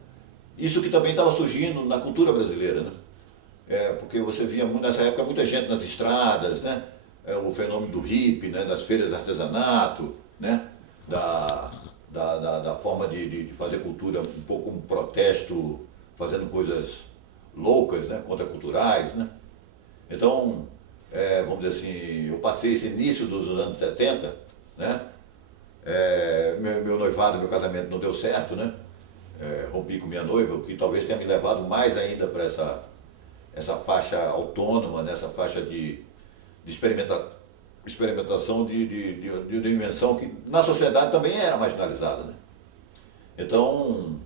isso que também estava surgindo na cultura brasileira, né? Porque você via nessa época muita gente nas estradas, né? O fenômeno do hippie, né? Das feiras de artesanato, né? Da forma de fazer cultura um pouco como protesto, fazendo coisas loucas, né? Contraculturais, né? Então, vamos dizer assim, eu passei esse início dos anos 70, né? Meu noivado, meu casamento não deu certo, né? Rompi com minha noiva, o que talvez tenha me levado mais ainda para essa faixa autônoma, nessa faixa de experimentação de dimensão que na sociedade também era marginalizada, né? Então,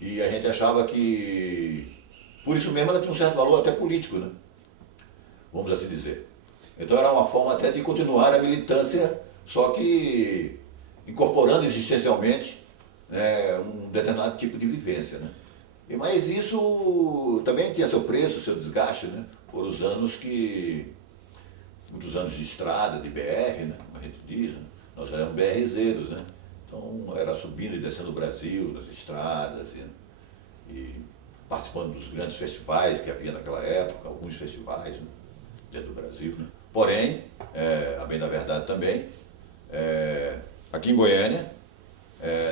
e a gente achava que, por isso mesmo, ela tinha um certo valor até político, né? Vamos assim dizer. Então era uma forma até de continuar a militância, só que incorporando existencialmente um determinado tipo de vivência, né? Mas isso também tinha seu preço, seu desgaste, né? Por os anos muitos anos de estrada, de BR, né? Como a gente diz, né? Nós éramos BRzeiros, né? Então era subindo e descendo o Brasil, nas estradas, e participando dos grandes festivais que havia naquela época, alguns festivais, né? Dentro do Brasil, né? Porém, a bem da verdade também, aqui em Goiânia,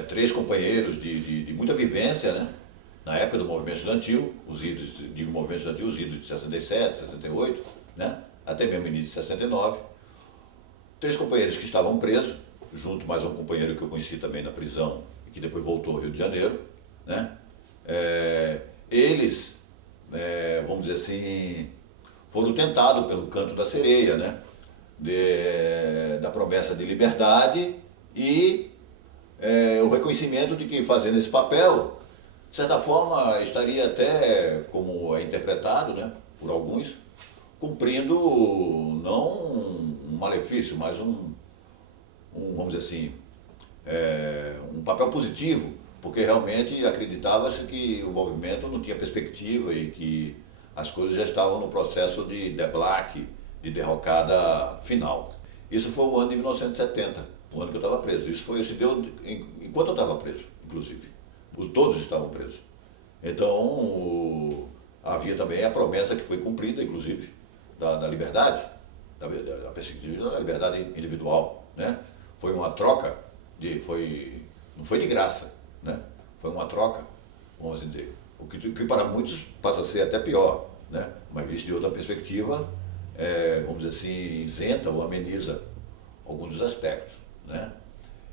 três companheiros de muita vivência, né? Na época do movimento estudantil, os idos, digo movimento estudantil, os idos de 67, 68, né? Até mesmo início de 69, três companheiros que estavam presos, junto mais um companheiro que eu conheci também na prisão, e que depois voltou ao Rio de Janeiro, né? Eles, vamos dizer assim, foram tentados pelo canto da sereia, né? Da promessa de liberdade e o reconhecimento de que fazendo esse papel, de certa forma, estaria até, como é interpretado, né, por alguns, cumprindo não um malefício, mas vamos dizer assim, um papel positivo, porque realmente acreditava-se que o movimento não tinha perspectiva e que as coisas já estavam no processo de deblaque, de derrocada final. Isso foi o ano de 1970, o ano que eu estava preso. Isso se deu enquanto eu estava preso, inclusive. Todos estavam presos. Então, havia também a promessa que foi cumprida, inclusive, da liberdade, da perspectiva da liberdade individual, né? Foi uma troca, não foi de graça, né? Foi uma troca, vamos dizer, o que para muitos passa a ser até pior, né? Mas visto de outra perspectiva, vamos dizer assim, isenta ou ameniza alguns dos aspectos, né?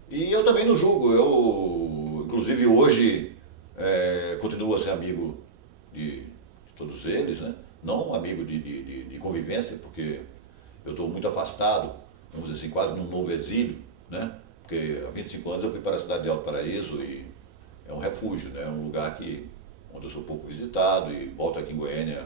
E eu também não julgo, inclusive hoje continuo a ser amigo de todos eles, né? Não amigo de convivência, porque eu estou muito afastado, vamos dizer assim, quase num novo exílio, né? Porque há 25 anos eu fui para a cidade de Alto Paraíso e é um refúgio, né? É um lugar onde eu sou pouco visitado e volto aqui em Goiânia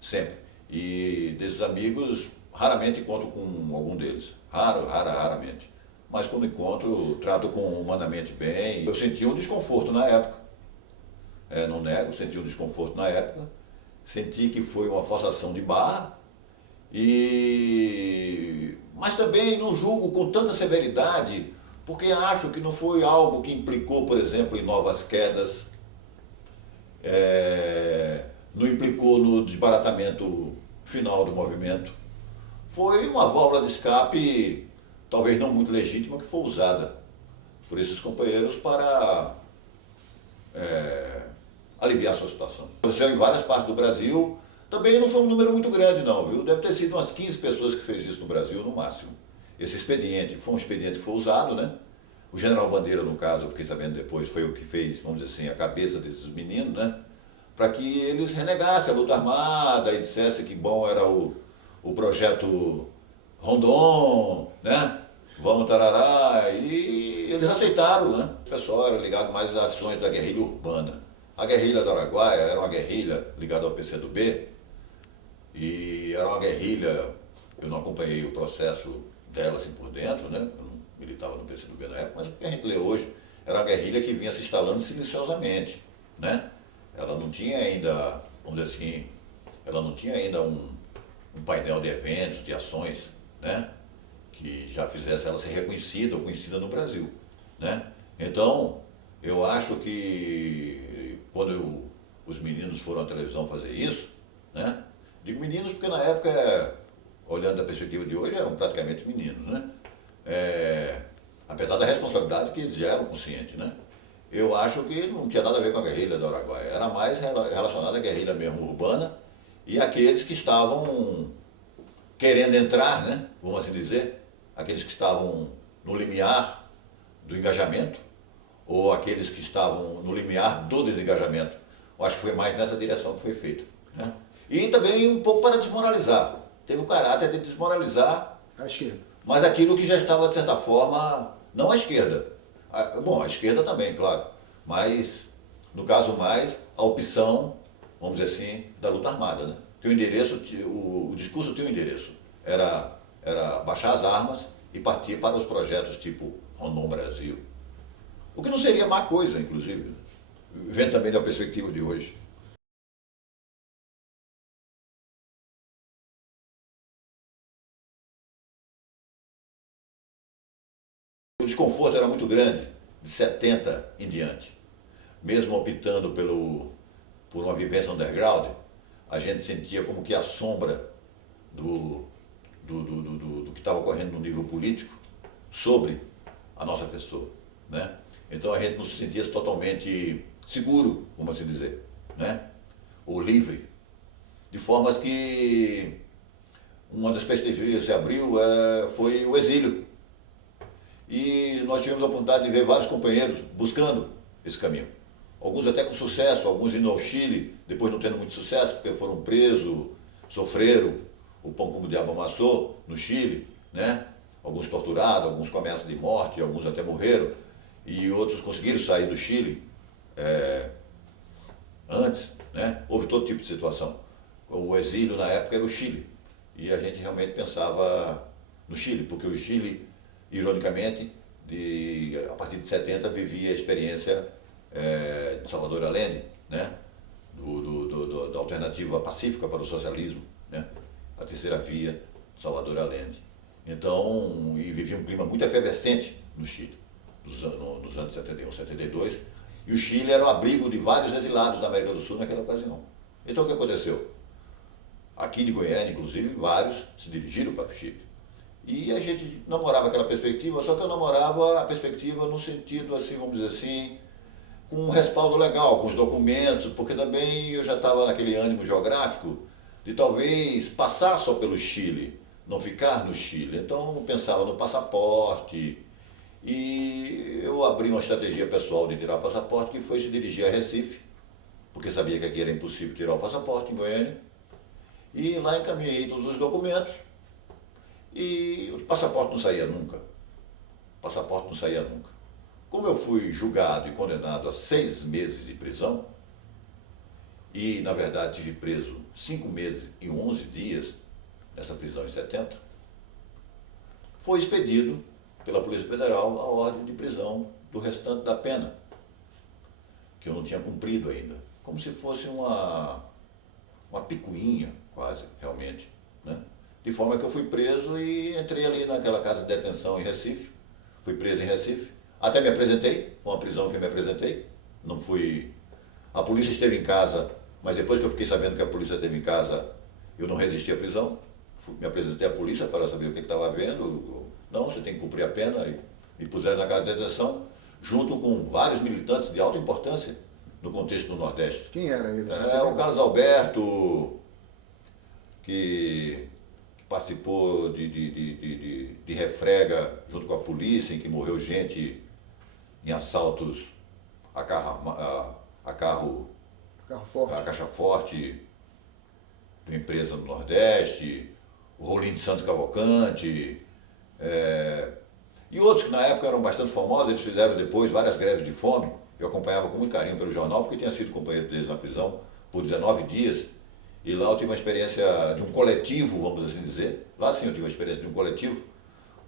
sempre. E desses amigos, raramente encontro com algum deles, raramente. Mas quando encontro, trato humanamente bem. Eu senti um desconforto na época, não nego, senti um desconforto na época, senti que foi uma forçação de barra, mas também não julgo com tanta severidade, porque acho que não foi algo que implicou, por exemplo, em novas quedas, não implicou no desbaratamento final do movimento. Foi uma válvula de escape, talvez não muito legítima, que foi usada por esses companheiros para aliviar a sua situação. Aconteceu em várias partes do Brasil, também não foi um número muito grande não, viu? Deve ter sido umas 15 pessoas que fez isso no Brasil, no máximo. Esse expediente foi um expediente que foi usado, né? O general Bandeira, no caso, eu fiquei sabendo depois, foi o que fez, vamos dizer assim, a cabeça desses meninos, né? Para que eles renegassem a luta armada e dissessem que bom era o projeto Rondon, né? Vamos tarará, e eles aceitaram, né? O pessoal era ligado mais às ações da guerrilha urbana. A guerrilha do Araguaia era uma guerrilha ligada ao PCdoB, e era uma guerrilha, eu não acompanhei o processo dela assim por dentro, né? Eu não militava no PCdoB na época, mas o que a gente lê hoje era uma guerrilha que vinha se instalando silenciosamente, né? Ela não tinha ainda, vamos dizer assim, ela não tinha ainda um painel de eventos, de ações, né? Que já fizesse ela ser reconhecida ou conhecida no Brasil, né? Então, eu acho que quando os meninos foram à televisão fazer isso, né? Digo meninos porque na época, olhando da perspectiva de hoje, eram praticamente meninos, né? Apesar da responsabilidade que eles já eram conscientes, né? Eu acho que não tinha nada a ver com a guerrilha do Araguaia, era mais relacionada à guerrilha mesmo urbana e aqueles que estavam querendo entrar, né? Vamos assim dizer, aqueles que estavam no limiar do engajamento ou aqueles que estavam no limiar do desengajamento. Eu acho que foi mais nessa direção que foi feito, né? E também um pouco para desmoralizar. Teve o caráter de desmoralizar a esquerda, mas aquilo que já estava, de certa forma, não a esquerda. Bom, a esquerda também, claro. Mas, no caso mais, a opção, vamos dizer assim, da luta armada, né? Que o endereço, o discurso tinha um endereço. Era baixar as armas e partir para os projetos tipo Rondon Brasil. O que não seria má coisa, inclusive. vendo também da perspectiva de hoje. O desconforto era muito grande, de 70 em diante. Mesmo optando por uma vivência underground, a gente sentia como que a sombra do que estava ocorrendo no nível político sobre a nossa pessoa, né? Então a gente não se sentia totalmente seguro, vamos assim dizer, né? Ou livre, de formas que uma das perspectivas que se abriu foi o exílio. E nós tivemos a oportunidade de ver vários companheiros buscando esse caminho. Alguns até com sucesso, alguns indo ao Chile, depois não tendo muito sucesso, porque foram presos, sofreram o pão como o diabo amassou no Chile, né? Alguns torturados, alguns com ameaça de morte, alguns até morreram, e outros conseguiram sair do Chile antes, né? Houve todo tipo de situação. O exílio na época era o Chile, e a gente realmente pensava no Chile, porque o Chile, ironicamente, a partir de 70 vivia a experiência de Salvador Allende, né? Da alternativa pacífica para o socialismo, né? A terceira via de Salvador Allende. Então, e vivia um clima muito efervescente no Chile, nos anos 71, 72, e o Chile era o abrigo de vários exilados da América do Sul naquela ocasião. Então o que aconteceu? Aqui de Goiânia, inclusive, vários se dirigiram para o Chile. E a gente namorava aquela perspectiva, só que eu namorava a perspectiva no sentido, assim, vamos dizer assim, com um respaldo legal, com os documentos, porque também eu já estava naquele ânimo geográfico de talvez passar só pelo Chile, não ficar no Chile. Então eu pensava no passaporte e eu abri uma estratégia pessoal de tirar o passaporte, que foi se dirigir a Recife, porque sabia que aqui era impossível tirar o passaporte em Goiânia, e lá encaminhei todos os documentos e o passaporte não saía nunca. O passaporte não saía nunca. Como eu fui julgado e condenado a 6 meses de prisão, e na verdade tive preso 5 meses e 11 dias, nessa prisão em 70, foi expedido pela Polícia Federal a ordem de prisão do restante da pena, que eu não tinha cumprido ainda. Como se fosse uma picuinha, quase, realmente, né? De forma que eu fui preso e entrei ali naquela casa de detenção em Recife, fui preso em Recife, até me apresentei, foi uma prisão que eu me apresentei, não fui... A polícia esteve em casa, mas depois que eu fiquei sabendo que a polícia esteve em casa, eu não resisti à prisão, me apresentei à polícia para saber o que estava havendo. Não, você tem que cumprir a pena, e me puseram na casa de detenção, junto com vários militantes de alta importância no contexto do Nordeste. Quem era ele? O Carlos Alberto, que participou de refrega junto com a polícia, em que morreu gente em assaltos a carro forte. a caixa forte de uma empresa no Nordeste, o Rolim de Santos Cavalcante, e outros que na época eram bastante famosos. Eles fizeram depois várias greves de fome. Eu acompanhava com muito carinho pelo jornal, porque tinha sido companheiro deles na prisão por 19 dias. E lá eu tive uma experiência de um coletivo, vamos assim dizer. Lá sim eu tive uma experiência de um coletivo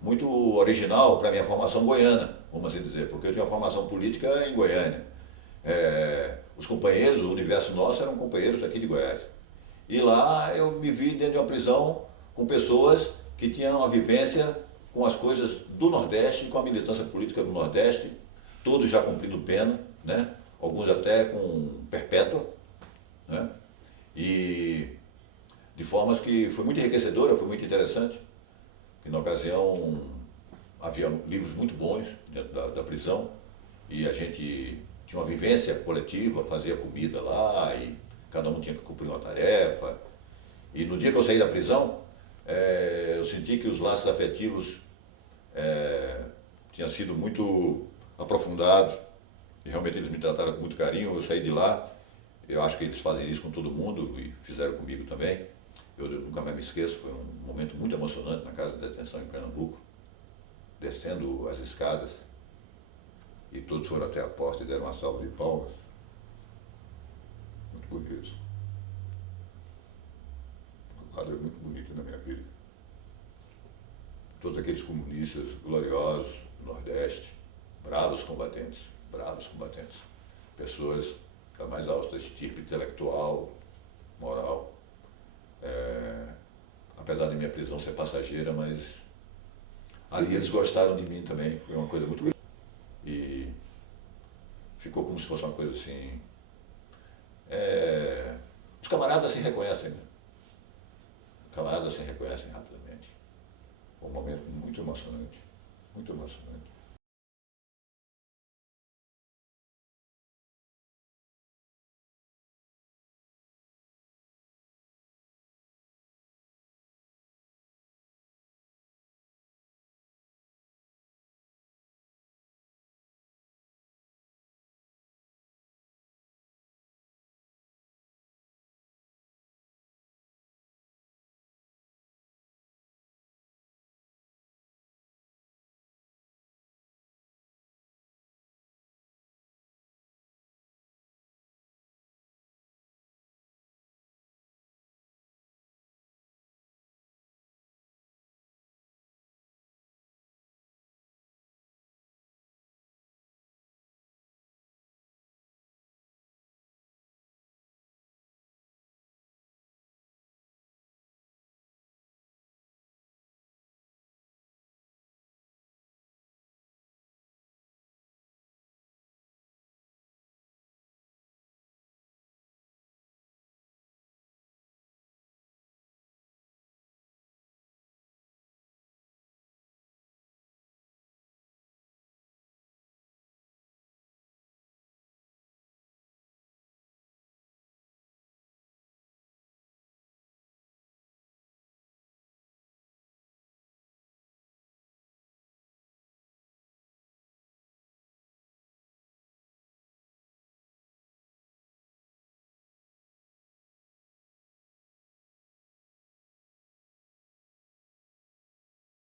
muito original para a minha formação goiana, vamos assim dizer, porque eu tinha uma formação política em Goiânia. Os companheiros, o universo nosso, eram companheiros aqui de Goiás. E lá eu me vi dentro de uma prisão com pessoas que tinham uma vivência com as coisas do Nordeste, com a militância política do Nordeste, todos já cumprindo pena, né? Alguns até com perpétua, né? E de formas que foi muito enriquecedora, foi muito interessante. E na ocasião havia livros muito bons dentro da prisão, e a gente tinha uma vivência coletiva, fazia comida lá, e cada um tinha que cumprir uma tarefa. E no dia que eu saí da prisão, eu senti que os laços afetivos tinham sido muito aprofundados, e realmente eles me trataram com muito carinho. Eu saí de lá, eu acho que eles fazem isso com todo mundo, e fizeram comigo também. Eu nunca mais me esqueço, foi um momento muito emocionante na casa de detenção em Pernambuco, descendo as escadas, e todos foram até a porta e deram uma salva de palmas. Muito bonito. Um quadro muito bonito na minha vida. Todos aqueles comunistas gloriosos do Nordeste, bravos combatentes, pessoas da mais alta estirpe intelectual, moral. Apesar de minha prisão ser passageira, mas ali eles gostaram de mim também, foi uma coisa muito grande. E ficou como se fosse uma coisa assim. Os camaradas se reconhecem, né? Os camaradas se reconhecem rapidamente. Foi um momento muito emocionante, muito emocionante.